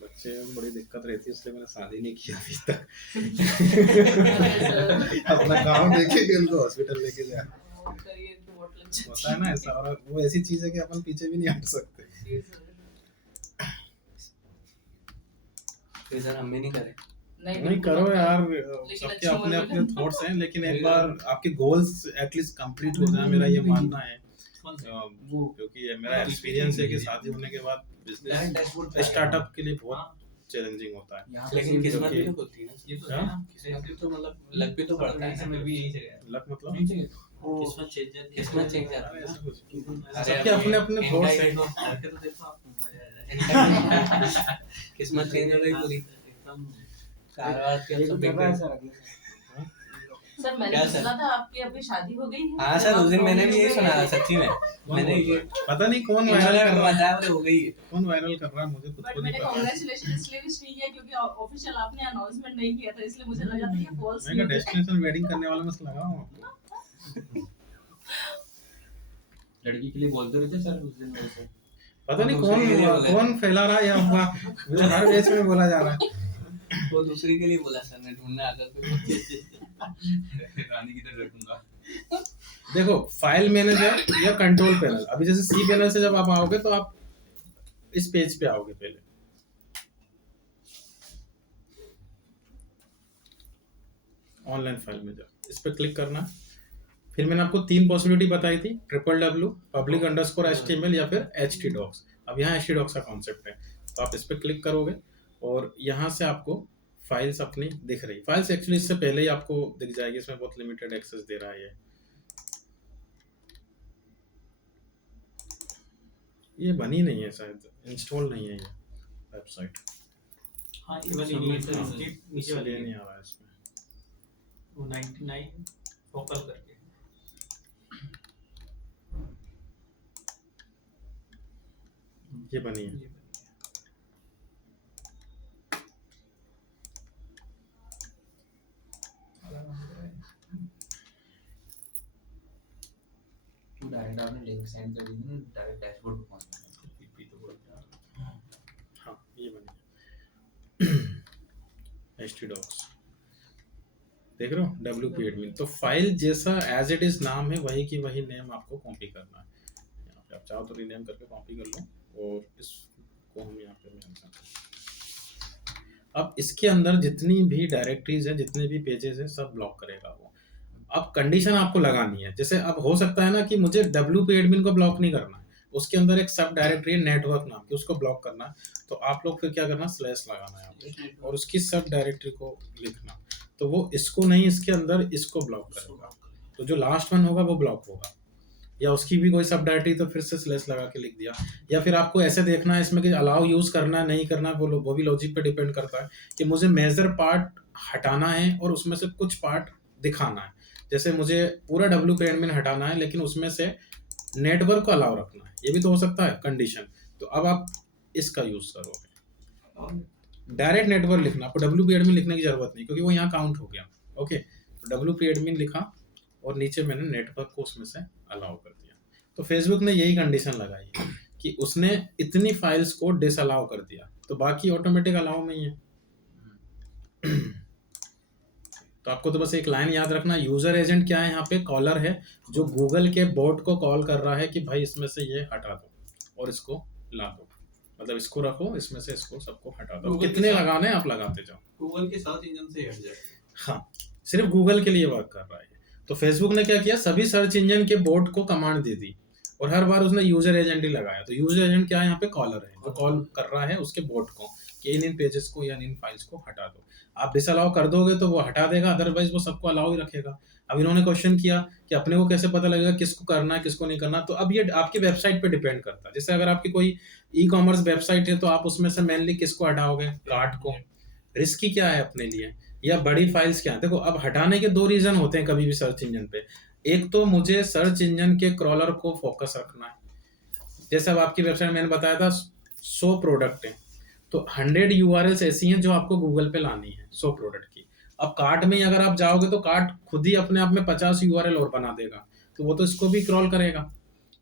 बच्चे में बड़ी दिक्कत रहती है, इसलिए मैंने शादी नहीं किया अभी तक। अपना काम देखे कि उनको हॉस्पिटल लेके जाए, करियर की बहुत लग जाती होता है ना ऐसा। और वो ऐसी चीज है कि अपन पीछे भी नहीं हट सकते। है सर। तो इधर हम भी नहीं करें। नहीं करो यार, लेकिन सबके अच्छा अपने होगा। अपने थॉट्स हैं, लेकिन एक बार आपके गोल्स एटलीस्ट कंप्लीट हो जाए, मेरा ये मानना है। क्योंकि ये मेरा एक्सपीरियंस है कि शादी होने के बाद बिजनेस स्टार्टअप के लिए बहुत चैलेंजिंग होता है। लेकिन किस्मत भी तो होती है ना, ये तो हाँ? है ना, किस्मत भी तो मतलब लक भी तो बढ़ता है में ना। भी यही जगह लक मतलब किस्मत चेंज जाती है। ऐसा कुछ नहीं। अरे सबके अभी अपने अपने इनका थॉट्स ही हैं। देखो, करके तो देखो आप, मजा आ जाएगा। किस्मत चेंज हो गई पूरी एकदम कारवार के सब बिक गए। सर मैंने क्या तो सर? सुना था आपकी अभी शादी हो गई है। हाँ सर, उस दिन मैंने भी यही सुना था, सच्ची में। मैंने ये पता नहीं कौन वायरल कर रहा है, बताया और हो गई है। कौन वायरल कर रहा है, मुझे खुद बट को नहीं मैंने पता। कांग्रेचुलेशन इसलिए विश नहीं किया क्योंकि ऑफिशियल आपने अनाउंसमेंट नहीं किया था, इसलिए मुझे लगा था ये फॉल्स मैं डेस्टिनेशन वेडिंग करने वाला में से लगा हूं आपको। लड़की के लिए बोलते रहते सर उस दिन वैसे। पता नहीं दूसरे के लिए बोला कौन फैला रहा है या अफवाह, मुझे हर देश में बोला जा रहा है। वो दूसरी के लिए बोला सर ने, ढूंढने आकर रानी की तरह रखूंगा। देखो, फाइल मैनेजर या कंट्रोल पैनल, अभी जैसे सी पैनल से जब आप आओगे तो आप इस पेज पे आओगे। पहले ऑनलाइन फाइल मैनेजर, इस पे क्लिक करना। फिर मैंने आपको 3 पॉसिबिलिटी बताई थी, www, public_html या फिर htdocs। अब यहाँ htdocs का कॉन्सेप्ट है, तो आप इस पे क्लिक करोगे और यहाँ से आपको फाइल्स अपनी दिख रही। फाइल्स एक्चुअली इससे पहले ही आपको दिख जाएगी, इसमें बहुत लिमिटेड एक्सेस दे रहा है ये बनी नहीं है, शायद इंस्टॉल नहीं है ये वेबसाइट, हाँ ये वाली Submit नीचे इसलिए वाली नहीं आ रहा है इसमें। वो 99 फोकल करके ये बनी है। ये तू डायरेक्ट आपने लिंक सेंड कर दी थी ना, डायरेक्ट डैशबोर्ड पे पहुंच गया। पीपी तो बोलता है। हाँ ये बनी है htdocs, देख रहे हो, WP admin। तो फाइल जैसा एज इट इज नाम है, वही की वही नेम आपको कॉपी करना है। यहाँ पे आप चाहो तो रीनेम करके कॉपी कर लो, और इसको हम यहाँ पे मेंशन करते हैं। अब इसके अंदर जितनी भी डायरेक्टरीज है, जितने भी पेजेस है, सब ब्लॉक करेगा वो। अब कंडीशन आपको लगानी है, जैसे अब हो सकता है ना कि मुझे WP admin को ब्लॉक नहीं करना है, उसके अंदर एक सब डायरेक्टरी है नेटवर्क नाम की, उसको ब्लॉक करना है। तो आप लोग फिर क्या करना, स्लैश लगाना है यहाँ पे और उसकी सब डायरेक्टरी को लिखना। तो वो इसको नहीं, इसके अंदर इसको ब्लॉक करेगा, तो जो लास्ट वन होगा वो ब्लॉक होगा। या उसकी भी कोई सब डायरेक्टरी तो फिर से स्लैश लगा के लिख दिया। या फिर आपको ऐसे देखना है इसमें कि अलाउ यूज करना है नहीं करना, वो भी लॉजिक पे डिपेंड करता है कि मुझे मेजर पार्ट हटाना है और उसमें से कुछ पार्ट दिखाना है। जैसे मुझे पूरा WP admin हटाना है लेकिन उसमें से नेटवर्क को अलाउ रखना है, ये भी तो हो सकता है कंडीशन। तो अब आप इसका यूज करोगे, डायरेक्ट नेटवर्क लिखना, आपको WP admin लिखने की जरूरत नहीं क्योंकि वो यहाँ काउंट हो गया। ओके, तो WP admin लिखा और नीचे मैंने नेटवर्क को उसमें से अलाउ कर दिया। तो फेसबुक ने यही कंडीशन लगाई है कि उसने इतनी फाइल्स को डिसअलाउ कर दिया, तो बाकी ऑटोमेटिक अलाउ में ही है। तो आपको तो बस एक लाइन याद रखना, यूजर एजेंट क्या है, यहाँ पे कॉलर है जो गूगल के बोट को कॉल कर रहा है कि भाई इसमें से ये हटा दो और इसको ला दो, मतलब इसको रखो, इसमें से इसको सबको हटा दो। Google कितने के साथ- लगाने हैं आप लगाते जाओ। गूगल के साथ इंजन से हट जाए। हाँ, सिर्फ गूगल के लिए वर्क कर रहा है। तो फेसबुक ने क्या किया, सभी सर्च इंजन के बोट को कमांड दे दी और हर बार उसने यूजर एजेंट ही लगाया। तो यूजर एजेंट क्या है, यहाँ पे कॉलर है जो कॉल कर रहा है उसके बोट को कि इन पेजेस को या इन फाइल्स को हटा दो। आप डिसअलाउ कर दोगे तो वो हटा देगा, अदरवाइज वो सबको अलाउ ही रखेगा। अब इन्होंने क्वेश्चन किया कि अपने को कैसे पता लगेगा किसको करना है किसको नहीं करना, तो अब ये आपकी वेबसाइट पे डिपेंड करता है। जैसे अगर आपकी कोई ई कॉमर्स वेबसाइट है तो आप उसमें से मेनली किसको हटाओगे, कार्ट को। रिस्की क्या है अपने लिए, या बड़ी फाइल्स क्या है। देखो अब हटाने के दो रीजन होते हैं कभी भी सर्च इंजन पे। एक तो मुझे सर्च इंजन के क्रॉलर को फोकस रखना है। जैसे अब आपकी वेबसाइट मैंने बताया था 100 प्रोडक्ट है, तो 100 यूआरएल्स ऐसी हैं जो आपको गूगल पे लानी है 100 प्रोडक्ट की। अब कार्ट में ही अगर आप जाओगे तो कार्ट खुद ही अपने आप में 50 यूआरएल और बना देगा, तो वो तो इसको भी क्रॉल करेगा,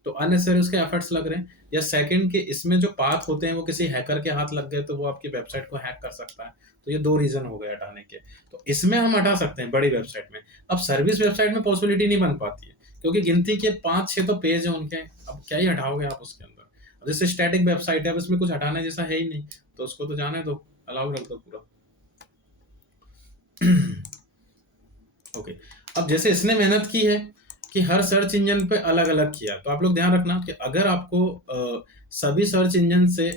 तो अननेसेसरी उसके एफर्ट्स लग रहे हैं। या सेकंड के इसमें जो पाथ होते हैं वो किसी हैकर के हाथ लग गए तो वो आपकी वेबसाइट को हैक कर सकता है। तो ये दो रीजन हो गए हटाने के, तो इसमें हम हटा सकते हैं बड़ी वेबसाइट में। अब सर्विस वेबसाइट में पॉसिबिलिटी नहीं बन पाती है क्योंकि गिनती के 5-6 तो पेज है उनके, अब क्या ही हटाओगे आप उसके अंदर। अब जैसे स्टैटिक वेबसाइट है, अब इसमें कुछ हटाने जैसा है ही नहीं, तो उसको तो जाने दो, अलाउ रख दो पूरा। ओके, अब जैसे इसने मेहनत की है कि हर सर्च इंजन पे अलग अलग किया, तो आप लोग ध्यान रखना कि अगर आपको सभी सर्च इंजन से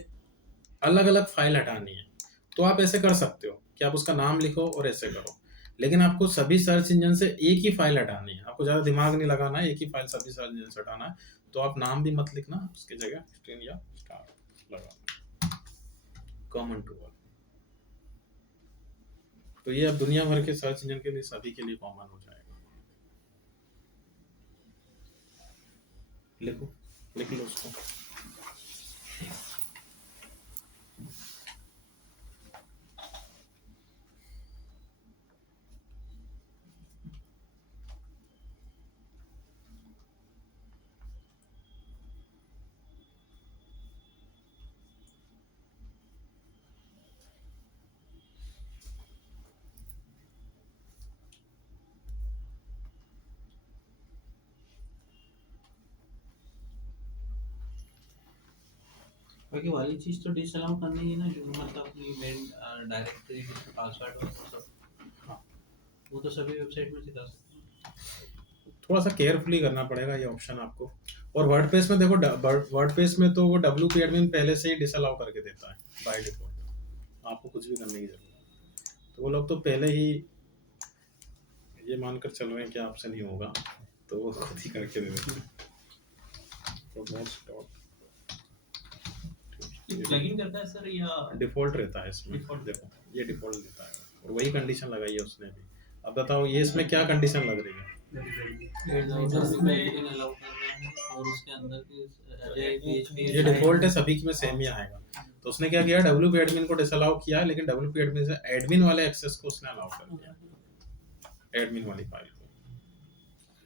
अलग अलग फाइल हटानी है तो आप ऐसे कर सकते हो कि आप उसका नाम लिखो और ऐसे करो। लेकिन आपको सभी सर्च इंजन से एक ही फाइल हटानी है, आपको ज़्यादा दिमाग नहीं लगाना है, एक ही फाइल सभी सर्च इंजन से हटाना है, तो आप नाम भी मत लिखना, उसकी जगह स्ट्रिंग या स्टार लगा, कॉमन टू ऑल। तो ये अब दुनिया भर के सर्च इंजन के लिए सभी के लिए कॉमन हो जाएगा। लिख लो उसको। बाकी वाली चीज तो डिसअलाउ करनी है ना, जो मतलब अपनी मेन डायरेक्टरी जिसमें पासवर्ड और सब, हाँ, वो तो सभी वेबसाइट में सिखा सकते हैं। थोड़ा सा केयरफुली करना पड़ेगा ये ऑप्शन आपको। और वर्डप्रेस में देखो, वर्डप्रेस में तो वो WP एडमिन पहले से ही डिसअलाउ करके देता है बाय डिफॉल्ट, आपको कुछ भी करने की जरूरत नहीं। तो वो लोग तो पहले ही ये मानकर चल रहे हैं कि आपसे नहीं होगा, तो वो खुद ही करके दे देते हैं। प्लगइन करता है सर या डिफॉल्ट रहता है इसमें, Default। देखो ये डिफॉल्ट देता है और वही कंडीशन लगाई है उसने भी। अब बताओ ये इसमें क्या कंडीशन लग रही है। एडमिन अलाउ कर रहा है और उसके अंदर की अजय PHP ये डिफॉल्ट है, सभी में सेम ही आएगा। तो उसने क्या किया, WP एडमिन को डिसअलाउ किया है, लेकिन WP एडमिन से एडमिन वाले एक्सेस को उसने अलाउ कर दिया, एडमिन वाली फाइल को।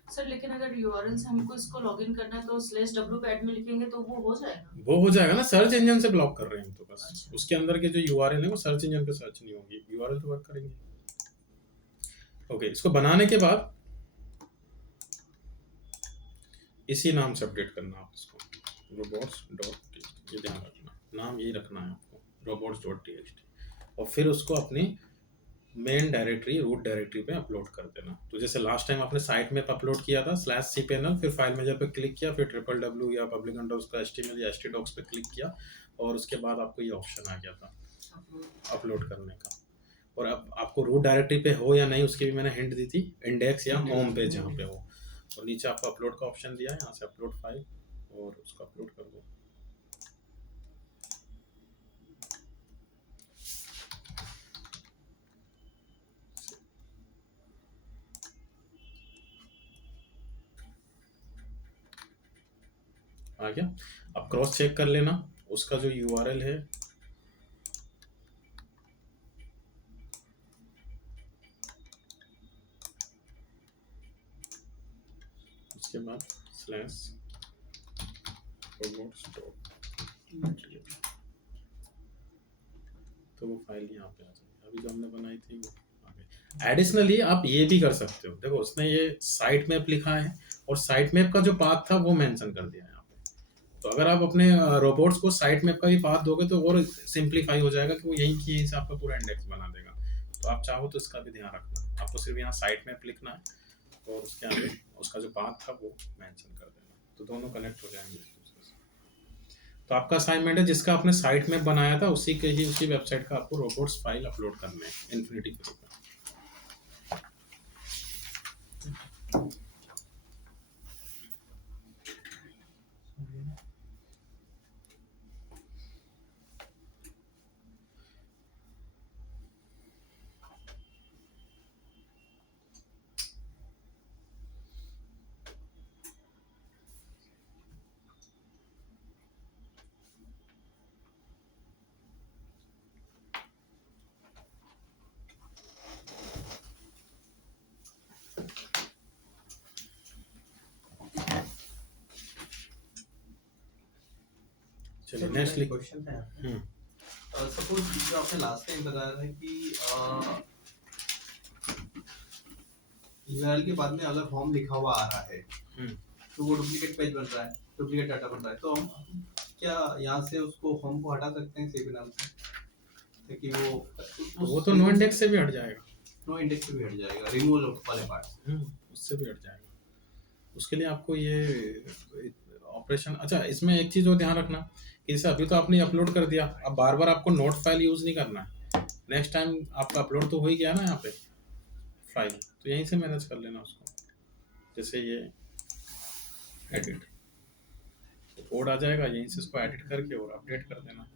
सर लेकिन अगर यूआरएल से हमको इसको लॉगिन करना है तो /w पे एडमिन लिखेंगे तो वो हो जाएगा? वो हो जाएगा ना, सर्च इंजन से ब्लॉक कर रहे हैं हम तो बस। उसके अंदर के जो यूआरएल है वो सर्च इंजन पे सर्च नहीं होगी, यूआरएल तो वर्क करेंगे। ओके, इसको बनाने के बाद इसी नाम से अपडेट करना आप इसको, robots.txt, ये ध्यान रखना, नाम यही रखना है आपको, robots.txt। और फिर उसको अपनी मेन डायरेक्टरी, रूट डायरेक्टरी पे अपलोड कर देना। तो जैसे लास्ट टाइम आपने साइट में अपलोड किया था /cpanel, फिर फाइल मेजर पे क्लिक किया, फिर www या पब्लिक अंडरस्कोर HTML या htdocs पे क्लिक किया, और उसके बाद आपको ये ऑप्शन आ गया था अपलोड करने का। और अब आपको रूट डायरेक्टरी पे हो या नहीं उसकी भी मैंने हिंट दी थी, इंडेक्स या होम पेज यहाँ पे हो, और नीचे आपको अपलोड का ऑप्शन दिया है, यहाँ से अपलोड फाइल और उसको अपलोड कर दो। आ गया। अब क्रॉस चेक कर लेना उसका जो यूआरएल है, उसके बाद /robots.txt, तो वो फाइल यहाँ पे आ जाएगी, अभी जो हमने बनाई थी वो आ गई। एडिशनली आप ये भी कर सकते हो, देखो उसने ये साइट मैप लिखा है और साइट मैप का जो पाथ था वो मेंशन कर दिया है यहाँ पे। तो अगर आप अपने रोबोट्स को साइट मैप का भी पाथ दोगे तो और सिंप्लीफाई हो जाएगा कि वो यहीं से आपका पूरा इंडेक्स बना देगा। तो आप चाहो तो इसका भी ध्यान रखना, आपको सिर्फ यहाँ साइट मैप लिखना है और उसके आगे उसका जो पाथ था वो मेंशन कर देना, तो दोनों कनेक्ट हो जाएंगे एक दूसरे से। तो आपका असाइनमेंट है जिसका आपने साइट में बनाया था उसी के ही उसी वेबसाइट का आपको रोबोट्स फाइल अपलोड करने हैं इन्फिनिटी के रूप में। चलिए नेक्स्ट लिख। क्वेश्चन है हम्म, सपोज जो आपने लास्ट टाइम बताया था कि यूआरएल के बाद में अगर होम लिखा हुआ आ रहा है हम्म। तो वो डुप्लीकेट पेज बन रहा है, डुप्लीकेट डाटा बन रहा है, तो हम क्या यहाँ से उसको होम को हटा सकते हैं सेव नाम से, ताकि वो तो नो इंडेक्स से भी हट जाएगा। नो इंडेक्स से भी हट जाएगा, रिमूवल वाले पार्ट। उससे भी हट जाएगा। उसके लिए आपको ये ऑपरेशन, अच्छा इसमें एक चीज़ और ध्यान रखना कि जैसे अभी तो आपने अपलोड कर दिया, अब बार बार आपको नोट फाइल यूज़ नहीं करना है। नेक्स्ट टाइम आपका अपलोड तो हो ही गया ना यहाँ पे फाइल, तो यहीं से मैनेज कर लेना उसको। जैसे ये एडिट कोड आ जाएगा, यहीं से इसको एडिट करके और अपडेट कर देना।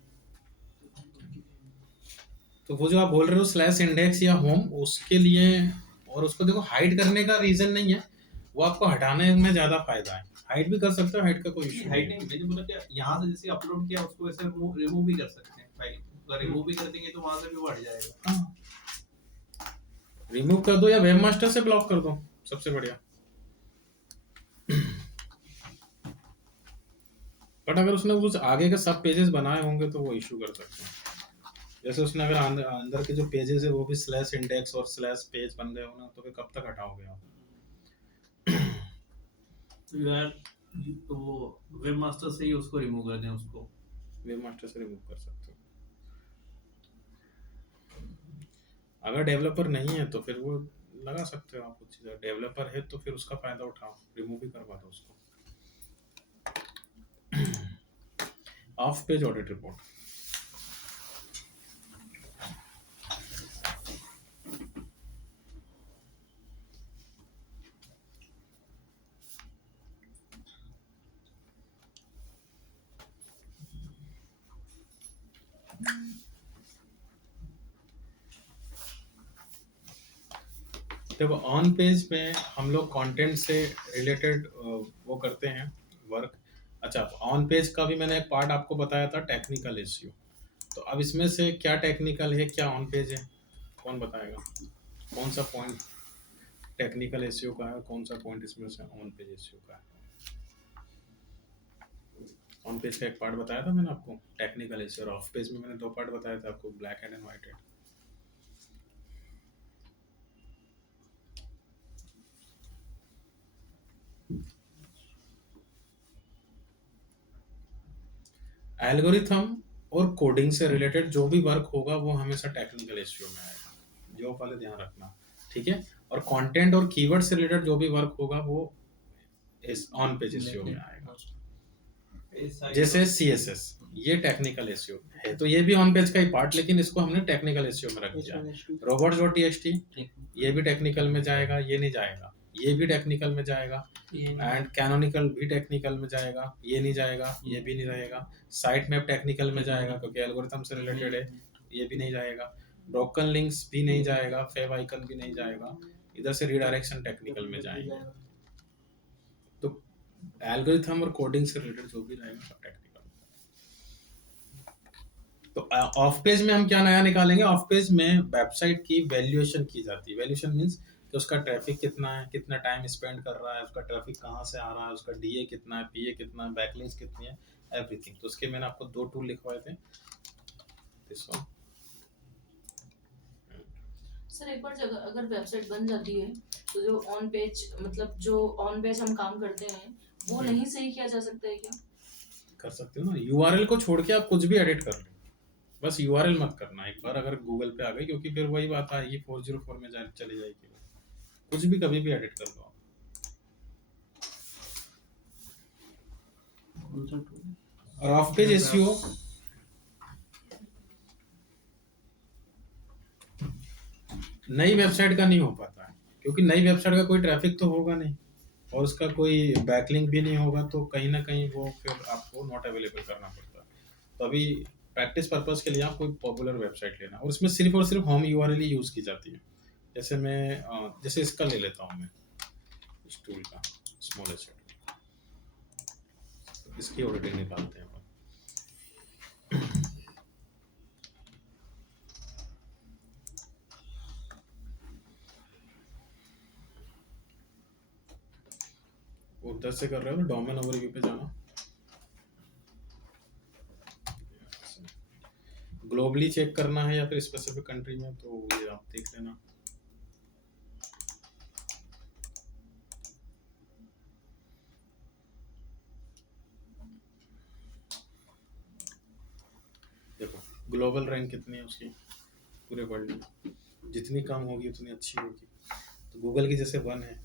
तो वो जो आप बोल रहे हो स्लैश इंडेक्स या होम, उसके लिए और उसको देखो हाइड करने का रीज़न नहीं है, वो आपको हटाने में ज़्यादा फायदा है। हाइड भी कर सकते हो, हाइड का कोई इशू हाइड नहीं, मैंने बोला कि यहाँ से जैसे अपलोड किया उसको वैसे रिमूव भी कर सकते हैं फाइल, अगर रिमूव भी कर देंगे तो वहाँ से भी वो हट जाएगा। हाँ, रिमूव कर दो या वेबमास्टर से ब्लॉक कर दो, सबसे बढ़िया। बट अगर उसने कुछ आगे के सब पेजेस बनाए होंगे तो वो इशू कर सकते हैं। जैसे उसने अगर अंदर के जो पेजेस है वो भी स्लैश इंडेक्स और स्लैश पेज बन गए होना, तो फिर कब तक हटाओगे आप? तो यार तो वो वेब मास्टर से ही उसको रिमूव कर दें, उसको वेबमास्टर से रिमूव कर सकते हो। अगर डेवलपर नहीं है तो फिर वो लगा सकते हो आप कुछ चीज़। डेवलपर है तो फिर उसका फायदा उठाओ, रिमूव भी करवा दो उसको। ऑफ पेज ऑडिट रिपोर्ट, देखो ऑन पेज में हम लोग कंटेंट से रिलेटेड वो करते हैं वर्क। अच्छा, ऑन पेज का भी मैंने एक पार्ट आपको बताया था, टेक्निकल इश्यू। तो अब इसमें से क्या टेक्निकल है क्या ऑन पेज है, कौन बताएगा? कौन सा पॉइंट टेक्निकल इश्यू का है, कौन सा पॉइंट इसमें से ऑन पेज इश्यू का है? ऑन पेज का एक पार्ट बताया था मैंने आपको टेक्निकल इश्यू, और ऑफ पेज में मैंने दो पार्ट बताया था आपको, black head and white head. Algorithm और कोडिंग से रिलेटेड जो भी वर्क होगा वो हमेशा टेक्निकल इश्यू में आएगा, जो पहले ध्यान रखना, ठीक है। और कंटेंट और कीवर्ड से रिलेटेड जो भी वर्क होगा वो इस ऑन पेज इश्यू में आएगा। जैसे CSS, ये टेक्निकल इश्यू है, तो ये भी ऑन पेज का ही पार्ट, लेकिन इसको हमने टेक्निकल इश्यू में रख दिया। robots.txt ये भी टेक्निकल में जाएगा, ये नहीं जाएगा, ये भी टेक्निकल में जाएगा, एंड कैनोनिकल भी टेक्निकल में जाएगा, ये नहीं जाएगा, ये भी नहीं रहेगा। साइट मैप टेक्निकल में जाएगा क्योंकि एल्गोरिथम से रिलेटेड है, ये भी नहीं जाएगा। ब्रोकन लिंक्स भी नहीं जाएगा, फेव आइकन भी नहीं जाएगा। इधर से रीडायरेक्शन टेक्निकल में जाएंगे। तो एल्गोरिथम और कोडिंग से रिलेटेड जो भी रहेगा सब टेक्निकल। तो ऑफ पेज में हम क्या नया निकालेंगे? ऑफ पेज में वेबसाइट की वैल्यूएशन की जाती है। वैल्यूएशन मींस कि उसका ट्रैफिक कितना है, कितना टाइम स्पेंड कर रहा है, उसका ट्रैफिक कहाँ से आ रहा है, उसका DA कितना है, PA कितना है, बैकलिंक्स कितनी है, एवरीथिंग। तो उसके मैंने आपको दो टूल लिखवाए थे, दिस वन। सर एक बार जगह अगर वेबसाइट बन जाती है तो जो ऑन पेज मतलब जो ऑन पेज हम काम करते हैं वो नहीं सही किया जा सकता है क्या? कर सकते हो ना, URL को छोड़ के आप कुछ भी एडिट कर लो, बस URL मत करना एक बार अगर गूगल पे आ गई, क्योंकि फिर वही बात आएगी 404 में चली जाएगी। कुछ भी कभी भी एडिट कर दो आप। और ऑफ पेज एसईओ नई वेबसाइट का नहीं हो पाता है, क्योंकि नई वेबसाइट का कोई ट्रैफिक तो होगा नहीं और उसका कोई बैकलिंक भी नहीं होगा, तो कहीं ना कहीं वो फिर आपको नॉट अवेलेबल करना पड़ता है। तो अभी प्रैक्टिस पर्पस के लिए आप कोई पॉपुलर वेबसाइट लेना, और इसमें सिर्फ और सिर्फ होम यूआरएल ही यूज़ की जाती है। जैसे मैं जैसे इसका ले लेता हूँ मैं, इस टूल का स्मॉल एसेट, तो इसकी ऑडिटिंग निकालते हैं अपन। उधर से कर रहे हो तो डोमेन ओवरव्यू पे जाना, ग्लोबली चेक करना है या फिर स्पेसिफिक कंट्री में, तो ये आप देख लेना। देखो ग्लोबल रैंक कितनी है उसकी पूरे वर्ल्ड में, जितनी कम होगी उतनी अच्छी होगी। तो गूगल की जैसे 1 है।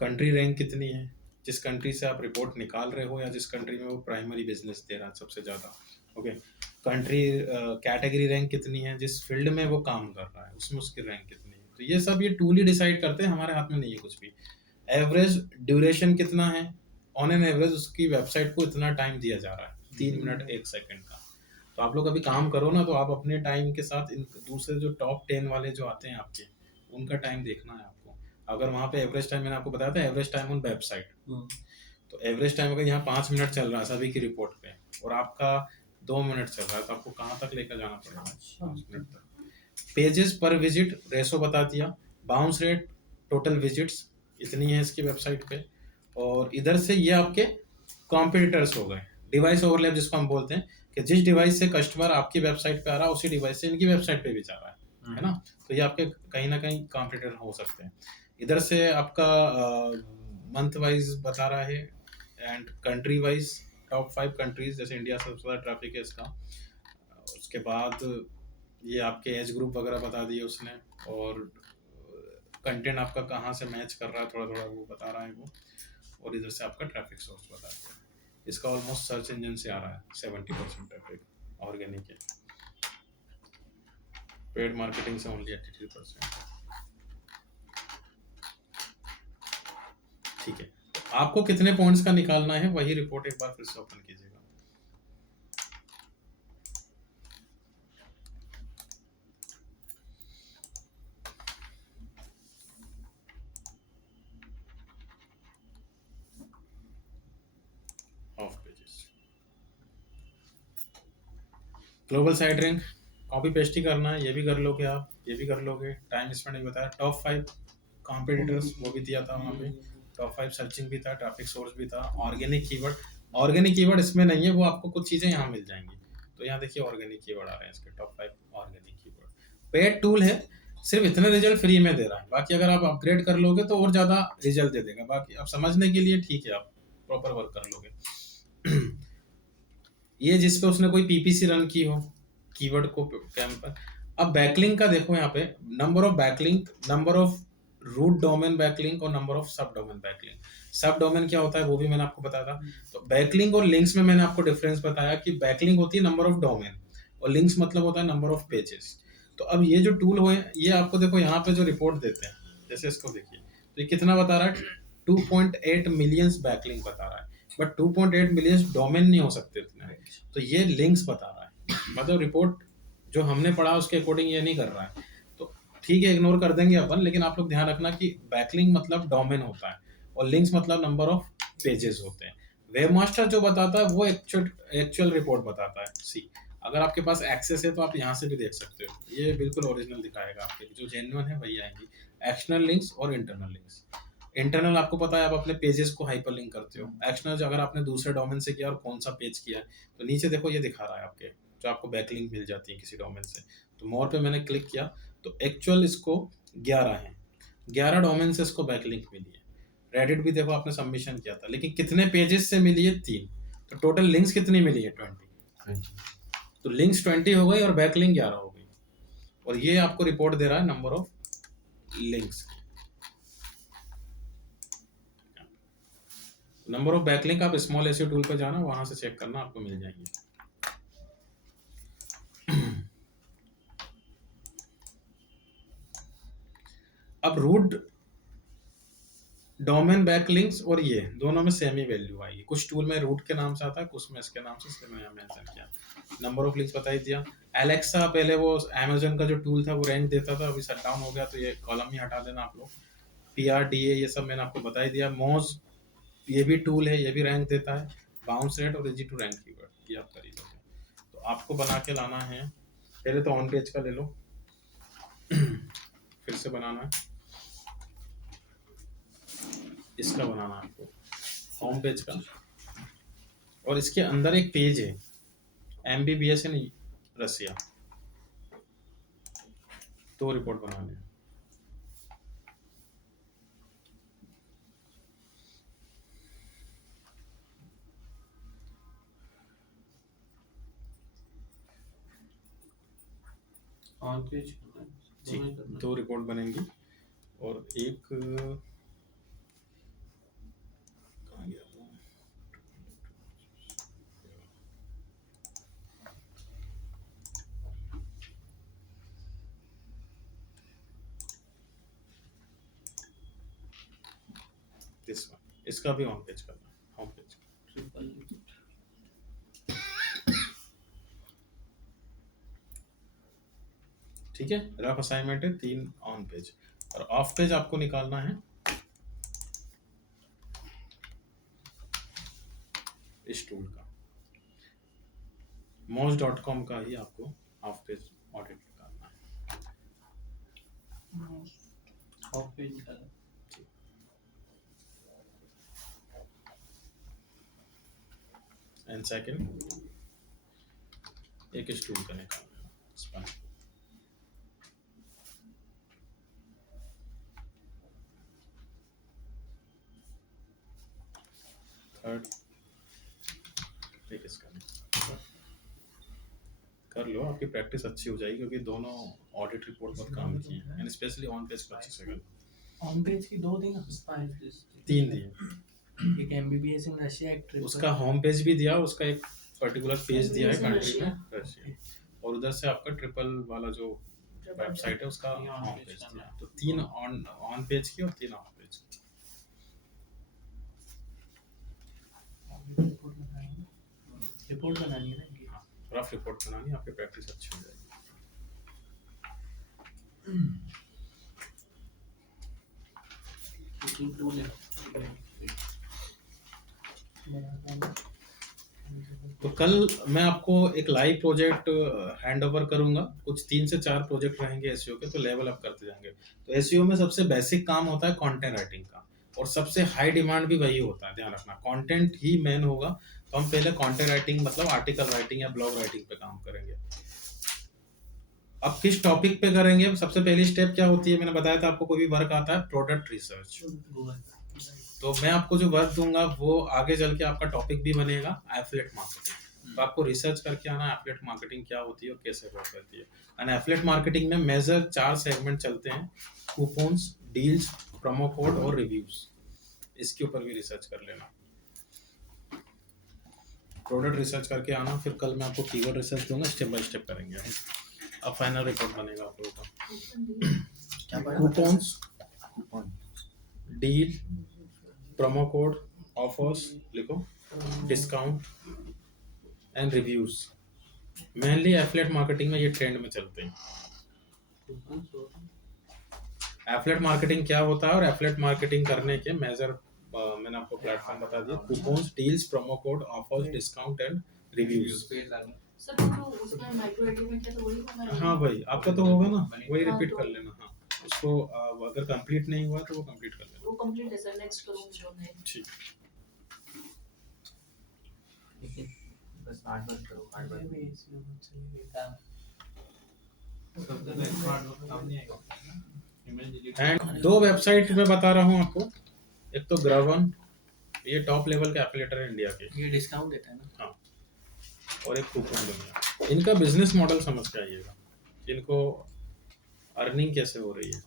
कंट्री रैंक कितनी है, जिस कंट्री से आप रिपोर्ट निकाल रहे हो या जिस कंट्री में वो प्राइमरी बिजनेस दे रहा है सबसे ज़्यादा। ओके, कंट्री कैटेगरी रैंक कितनी है, जिस फील्ड में वो काम कर रहा है उसमें उसकी रैंक कितनी है। तो ये सब ये टूल ही डिसाइड करते हैं, हमारे हाथ में नहीं है कुछ भी। एवरेज ड्यूरेशन कितना है, ऑन एन एवरेज उसकी वेबसाइट को इतना टाइम दिया जा रहा है, 3 मिनट 1 सेकंड का। तो आप लोग अभी काम करो ना, तो आप अपने टाइम के साथ इन दूसरे जो टॉप 10 वाले जो आते हैं आपके, उनका टाइम देखना है आपको। अगर वहाँ पे एवरेज टाइम, मैंने आपको बताया था एवरेज टाइम ऑन वेबसाइट, तो एवरेज टाइम अगर यहाँ 5 मिनट चल रहा है सभी की रिपोर्ट पे और आपका 2 मिनट चल रहा है, तो आपको कहाँ तक लेकर जाना पड़ेगा, 5 मिनट तक। पेजेस पर विजिट रेशो बता दिया, बाउंस रेट, टोटल विजिट्स इतनी है इसकी वेबसाइट पे। और इधर से ये आपके कॉम्पिटिटर्स हो गए, डिवाइस ओवरलैप जिसको हम बोलते हैं, कि जिस डिवाइस से कस्टमर आपकी वेबसाइट पे आ रहा है उसी डिवाइस से इनकी वेबसाइट पे भी जा रहा है ना। तो ये आपके कहीं ना कहीं कॉम्पिटिटर हो सकते हैं। इधर से आपका मंथ वाइज बता रहा है and country wise top 5 countries, जैसे इंडिया से सबसे ज़्यादा ट्रैफिक है इसका। उसके बाद ये आपके एज ग्रुप वगैरह बता दिए उसने, और कंटेंट आपका कहाँ से मैच कर रहा है थोड़ा थोड़ा वो बता रहा है वो। और इधर से आपका ट्रैफिक सोर्स बता दिया। इसका ऑलमोस्ट सर्च इंजन से आ रहा है 70% ट्रैफिक, ऑर्गेनिक है। पेड मार्केटिंग से ओनली 83%। ठीक है, आपको कितने पॉइंट्स का निकालना है वही रिपोर्ट एक बार फिर से ओपन कीजिएगा। Of pages, global site rank copy paste ही करना है, ये भी कर लोगे आप, ये भी कर लोगे। टाइम स्पेंड भी बताया, टॉप 5 कॉम्पिटिटर्स वो भी दिया था वहाँ पे, टॉप 5 सर्चिंग भी था, ट्रैफिक सोर्स भी था, ऑर्गेनिक कीवर्ड। ऑर्गेनिक कीवर्ड इसमें नहीं है, वो आपको कुछ चीज़ें यहाँ मिल जाएंगी। तो यहाँ देखिए ऑर्गेनिक कीवर्ड आ रहे हैं इसके top 5 organic keyword. Paid tool है, सिर्फ इतने रिजल्ट फ्री में दे रहा है, बाकी अगर आप अपग्रेड कर लोगे तो और ज़्यादा रिजल्ट दे देगा। बाकी आप समझने के लिए ठीक है, आप प्रॉपर वर्क कर लोगे। ये जिस पे उसने कोई पीपीसी रन की हो कीवर्ड को कैम पर। अब बैकलिंक का देखो यहाँ पे, number of backlink, number of root domain backlink और number of sub domain backlink. Sub domain क्या होता है वो भी मैंने आपको बताया था। तो बैकलिंक और लिंक्स में मैंने आपको डिफरेंस बताया कि बैकलिंक होती है नंबर ऑफ डोमेन और लिंक्स मतलब होता है नंबर ऑफ पेजेस। तो अब ये जो टूल हुए ये आपको देखो यहाँ पे जो रिपोर्ट देते हैं, जैसे इसको देखिए, तो ये कितना बता रहा है, 2.8 मिलियंस बैकलिंक बता रहा है, बट 2.8 मिलियंस डोमेन नहीं हो सकते इतने। तो ये लिंक्स बता रहा है, मतलब रिपोर्ट जो हमने पढ़ा उसके अकॉर्डिंग ये नहीं कर रहा है। तो ठीक है, इग्नोर कर देंगे अपन, लेकिन आप लोग ध्यान रखना कि बैकलिंक मतलब डोमेन होता है और लिंक्स मतलब नंबर ऑफ पेजेस होते हैं। वेबमास्टर जो बताता है वो एक्चुअल रिपोर्ट बताता है। सी, अगर आपके पास एक्सेस है तो आप यहाँ से भी देख सकते हो, ये बिल्कुल ओरिजिनल दिखाएगा आपके, जो जेन्युइन है वही आएंगी। एक्सटर्नल लिंक्स और इंटरनल लिंक्स। इंटरनल आपको पता है, आप अपने पेजेस को हाइपर लिंक करते हो। एक्सटर्नल अगर आपने दूसरे डोमेन से किया और कौन सा पेज किया है, तो नीचे देखो ये दिखा रहा है आपके, जो आपको बैकलिंक मिल जाती है किसी डोमेन से। तो मोर पे मैंने क्लिक किया तो एक्चुअल इसको 11 है, 11 डोमेन से इसको बैकलिंक मिली है। रेडिट भी देखो आपने सबमिशन किया था, लेकिन कितने पेजेस से मिली है, 3। तो टोटल लिंक्स कितनी मिली है, 20। तो लिंक्स 20 हो गई और बैकलिंक 11 हो गई। और ये आपको रिपोर्ट दे रहा है number of links. Number of backlink आप स्मॉल एसईओ टूल पर जाना, वहां से चेक करना, आपको मिल जाएंगे। अब रूट डोमेन बैकलिंक्स और ये दोनों में सेम ही वैल्यू आएगी। कुछ टूल में रूट के नाम से आता है, कुछ में इसके नाम से, इसलिए मैंने यहाँ मेंशन किया। नंबर ऑफ लिंक्स बता ही दिया। एलेक्सा पहले वो अमेज़न का जो टूल था वो रैंक देता था, अभी शट डाउन हो गया, तो ये कॉलम ही हटा देना आप लोग। PRDA ये सब मैंने आपको बता ही दिया। मोज ये भी टूल है, ये भी रैंक देता है। बाउंस रेट और इजी टू रैंक कीवर्ड ये आप कर ही लोगे। तो आपको बना के लाना है, पहले तो ऑन पेज का ले लो फिर से बनाना है, इसका बनाना है आपको होम पेज का, और इसके अंदर एक पेज है MBBS इन रसिया, तो रिपोर्ट बनाने हैं। ऑन पेज जी, 2 रिपोर्ट बनेंगी, और एक कहाँ गया वो? This one, इसका भी ऑन पेज करना है, होम पेज। ट्रिपल ठीक है, रफ असाइनमेंट है 3 ऑन पेज, और ऑफ पेज आपको निकालना है इस टूल का, moz.com का ही आपको ऑफ पेज ऑडिट निकालना है। ऑफ पेज निकाला। एंड सेकंड एक इस टूल का निकालना है, स्पन। थर्ड एक इसका निकालना। कर लो, आपकी प्रैक्टिस अच्छी हो जाएगी, क्योंकि दोनों ऑडिट रिपोर्ट पर काम किए हैं, एंड स्पेशली ऑन पेज पर अच्छे से करना। ऑन पेज की 2 दिन 3 दिए, एक MBBS इन रशिया, एक ट्रिपल। उसका होम पेज भी दिया, उसका एक पर्टिकुलर पेज दिया है MBBS in कंट्री में रशिया। रशिया, और उधर से आपका ट्रिपल वाला जो वेबसाइट है उसका ये on होम page पेज का दिया। नाम। तो 3 ऑन पेज की और 3 ऑफ पेज की। रिपोर्ट बनानी है ना इनकी। रफ रिपोर्ट बनानी, आपकी प्रैक्टिस अच्छी हो जाएगी। टूल है। तो कल मैं आपको एक लाइव प्रोजेक्ट हैंड ओवर करूंगा, कुछ 3 से 4 प्रोजेक्ट रहेंगे एसईओ के, तो लेवल अप करते जाएंगे। तो एसईओ में सबसे बेसिक काम होता है कंटेंट राइटिंग का, और सबसे हाई डिमांड भी वही होता है, ध्यान रखना कंटेंट ही मेन होगा। तो हम पहले कंटेंट राइटिंग मतलब आर्टिकल राइटिंग या ब्लॉग राइटिंग पे काम करेंगे। अब किस टॉपिक पे करेंगे, सबसे पहली स्टेप क्या होती है, मैंने बताया था आपको, कोई भी वर्क आता है प्रोडक्ट रिसर्च। तो मैं आपको जो वर्क दूंगा वो आगे चल के आपका टॉपिक भी बनेगा एफिलिएट मार्केटिंग। तो आपको रिसर्च करके आना एफिलिएट मार्केटिंग क्या होती है और कैसे वर्क करती है। एंड एफिलिएट मार्केटिंग में मेजर 4 सेगमेंट चलते हैं, कूपन्स, डील्स, प्रोमो कोड और रिव्यूज। इसके ऊपर भी रिसर्च कर लेना, प्रोडक्ट रिसर्च करके आना। फिर कल मैं आपको कीवर्ड रिसर्च दूंगा, स्टेप बाय स्टेप करेंगे। अब फाइनल रिपोर्ट बनेगा आप लोगों का। Coupons, deal, promo code, offers लिखो, discount and reviews. Mainly affiliate marketing में ये ट्रेंड में चलते हैं। एफिलिएट मार्केटिंग क्या होता है और एफिलिएट मार्केटिंग करने के मेजर मैंने आपको प्लेटफॉर्म बता दिया, coupons, deals, promo code, offers, discount and reviews. Sir तो उसमें माइक्रो एडिट में क्या तो वही होगा। हाँ भाई, आपका तो होगा ना, वही रिपीट कर लेना। हाँ, उसको अगर कंप्लीट नहीं हुआ तो वो कंप्लीट कर लेना। वो कंप्लीट है सर, नेक्स्ट करूंगी जो है। ठीक, बस 8 बार करो, 8 बार। एंड 2 वेबसाइट मैं बता रहा हूँ आपको, एक तो ग्रवन, ये टॉप लेवल के एफिलिएटर है इंडिया के, ये डिस्काउंट देता है ना। हाँ, और एक कूपन दुनिया। इनका बिजनेस मॉडल समझ के आइएगा, इनको अर्निंग कैसे हो रही है।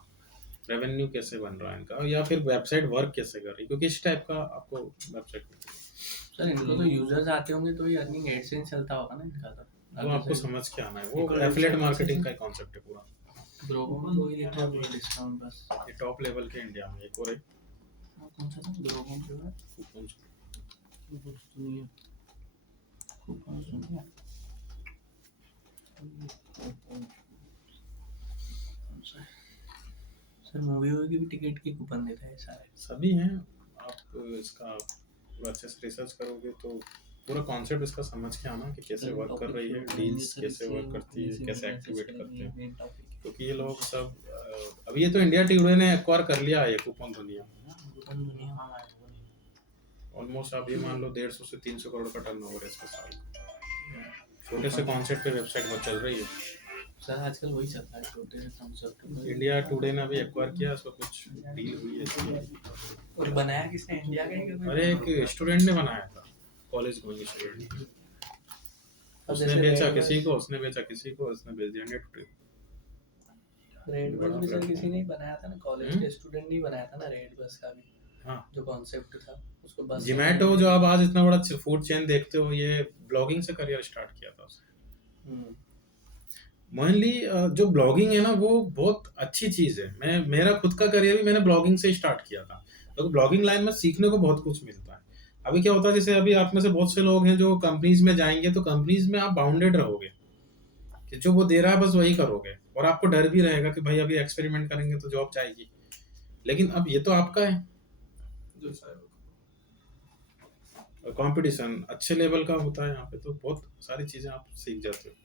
रेवेन्यू कैसे बन रहा है इनका, या फिर वेबसाइट वर्क कैसे कर रही है, क्योंकि इस टाइप का आपको वेबसाइट सर इनको तो यूजर्स आते होंगे तो ही अर्निंग एडसेंस चलता होगा ना इनका तो। वो आपको समझ के आना है, वो Equal affiliate website marketing access का कॉन्सेप्ट है पूरा। ग्रोबो में तो ही लिखा है पूरा डिस्काउंट बस। ये टॉप लेवल के इंडिया में एक और है कौन सा था ग्रोबो जो है कूपन। कुछ तो नहीं है कूपन सुनिए सर मूवी की भी टिकट की कूपन देता है सारे। सभी हैं। आप इसका पूरा अच्छे से रिसर्च करोगे तो पूरा कॉन्सेप्ट इसका समझ के आना कि कैसे वर्क कर रही है, डील्स कैसे वर्क करती है, कैसे एक्टिवेट करते हैं, क्योंकि ये लोग सब अभी ये तो इंडिया टुडे ने एक्वायर कर लिया है ये कूपन दुनिया। ऑलमोस्ट आप ये मान लो 150 से 300 करोड़ का टर्नओवर है इसका साल। छोटे से कॉन्सेप्ट पे वेबसाइट बहुत चल रही है सर आजकल वही चल रहा है छोटे से कॉन्सेप्ट। इंडिया टुडे ने अभी एक्वायर किया, उसका कुछ डील हुई है इसकी। और बनाया किसने, इंडिया का ही क्या? अरे एक स्टूडेंट ने बनाया था, कॉलेज गोइंग स्टूडेंट। उसने बेचा किसी को, उसने बेचा किसी को, उसने बेच दिया इंडिया टुडे। रेड बस भी सर किसी ने बनाया था ना, कॉलेज के स्टूडेंट ने बनाया था ना रेड बस का भी। हाँ जो कॉन्सेप्ट था उसको बस जोमेटो जो आप आज इतना बड़ा फूड चेन देखते हो, ये ब्लॉगिंग से करियर स्टार्ट किया था उसने। मेनली जो ब्लॉगिंग है ना वो बहुत अच्छी चीज़ है। मेरा खुद का करियर भी मैंने ब्लॉगिंग से स्टार्ट किया था, तो ब्लॉगिंग लाइन में सीखने को बहुत कुछ मिलता है। अभी क्या होता है, जैसे अभी आप में से बहुत से लोग हैं जो कंपनीज में जाएंगे, तो कंपनीज में आप बाउंडेड रहोगे कि जो वो दे रहा है बस वही करोगे, और आपको डर भी रहेगा कि भाई अभी एक्सपेरिमेंट करेंगे तो जॉब जाएगी। लेकिन अब ये तो आपका है, कंपटीशन अच्छे लेवल का होता है यहाँ पे, तो बहुत सारी चीजें आप सीख जाते हो।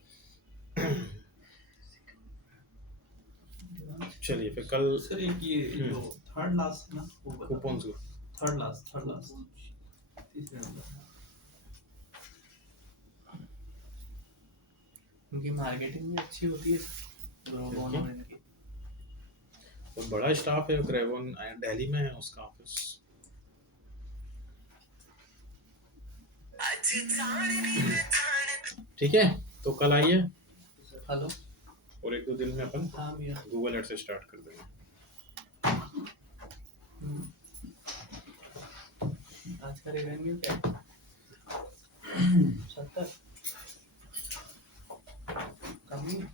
चलिए फिर कल सर एक ये जो थर्ड लास्ट ना कूपन थर्ड लास्ट तीसरे नंबर। उनकी मार्केटिंग भी अच्छी होती है ग्रोबोन और इनकी। तो बड़ा स्टाफ है ग्रेबोन, दिल्ली में है उसका ऑफिस। ठीक है, तो कल आइए हेलो, और 1-2 दिन में अपन हाँ भैया गूगल एड से स्टार्ट कर देंगे। आज का रेवेन्यू क्या है? 70 कम ही है।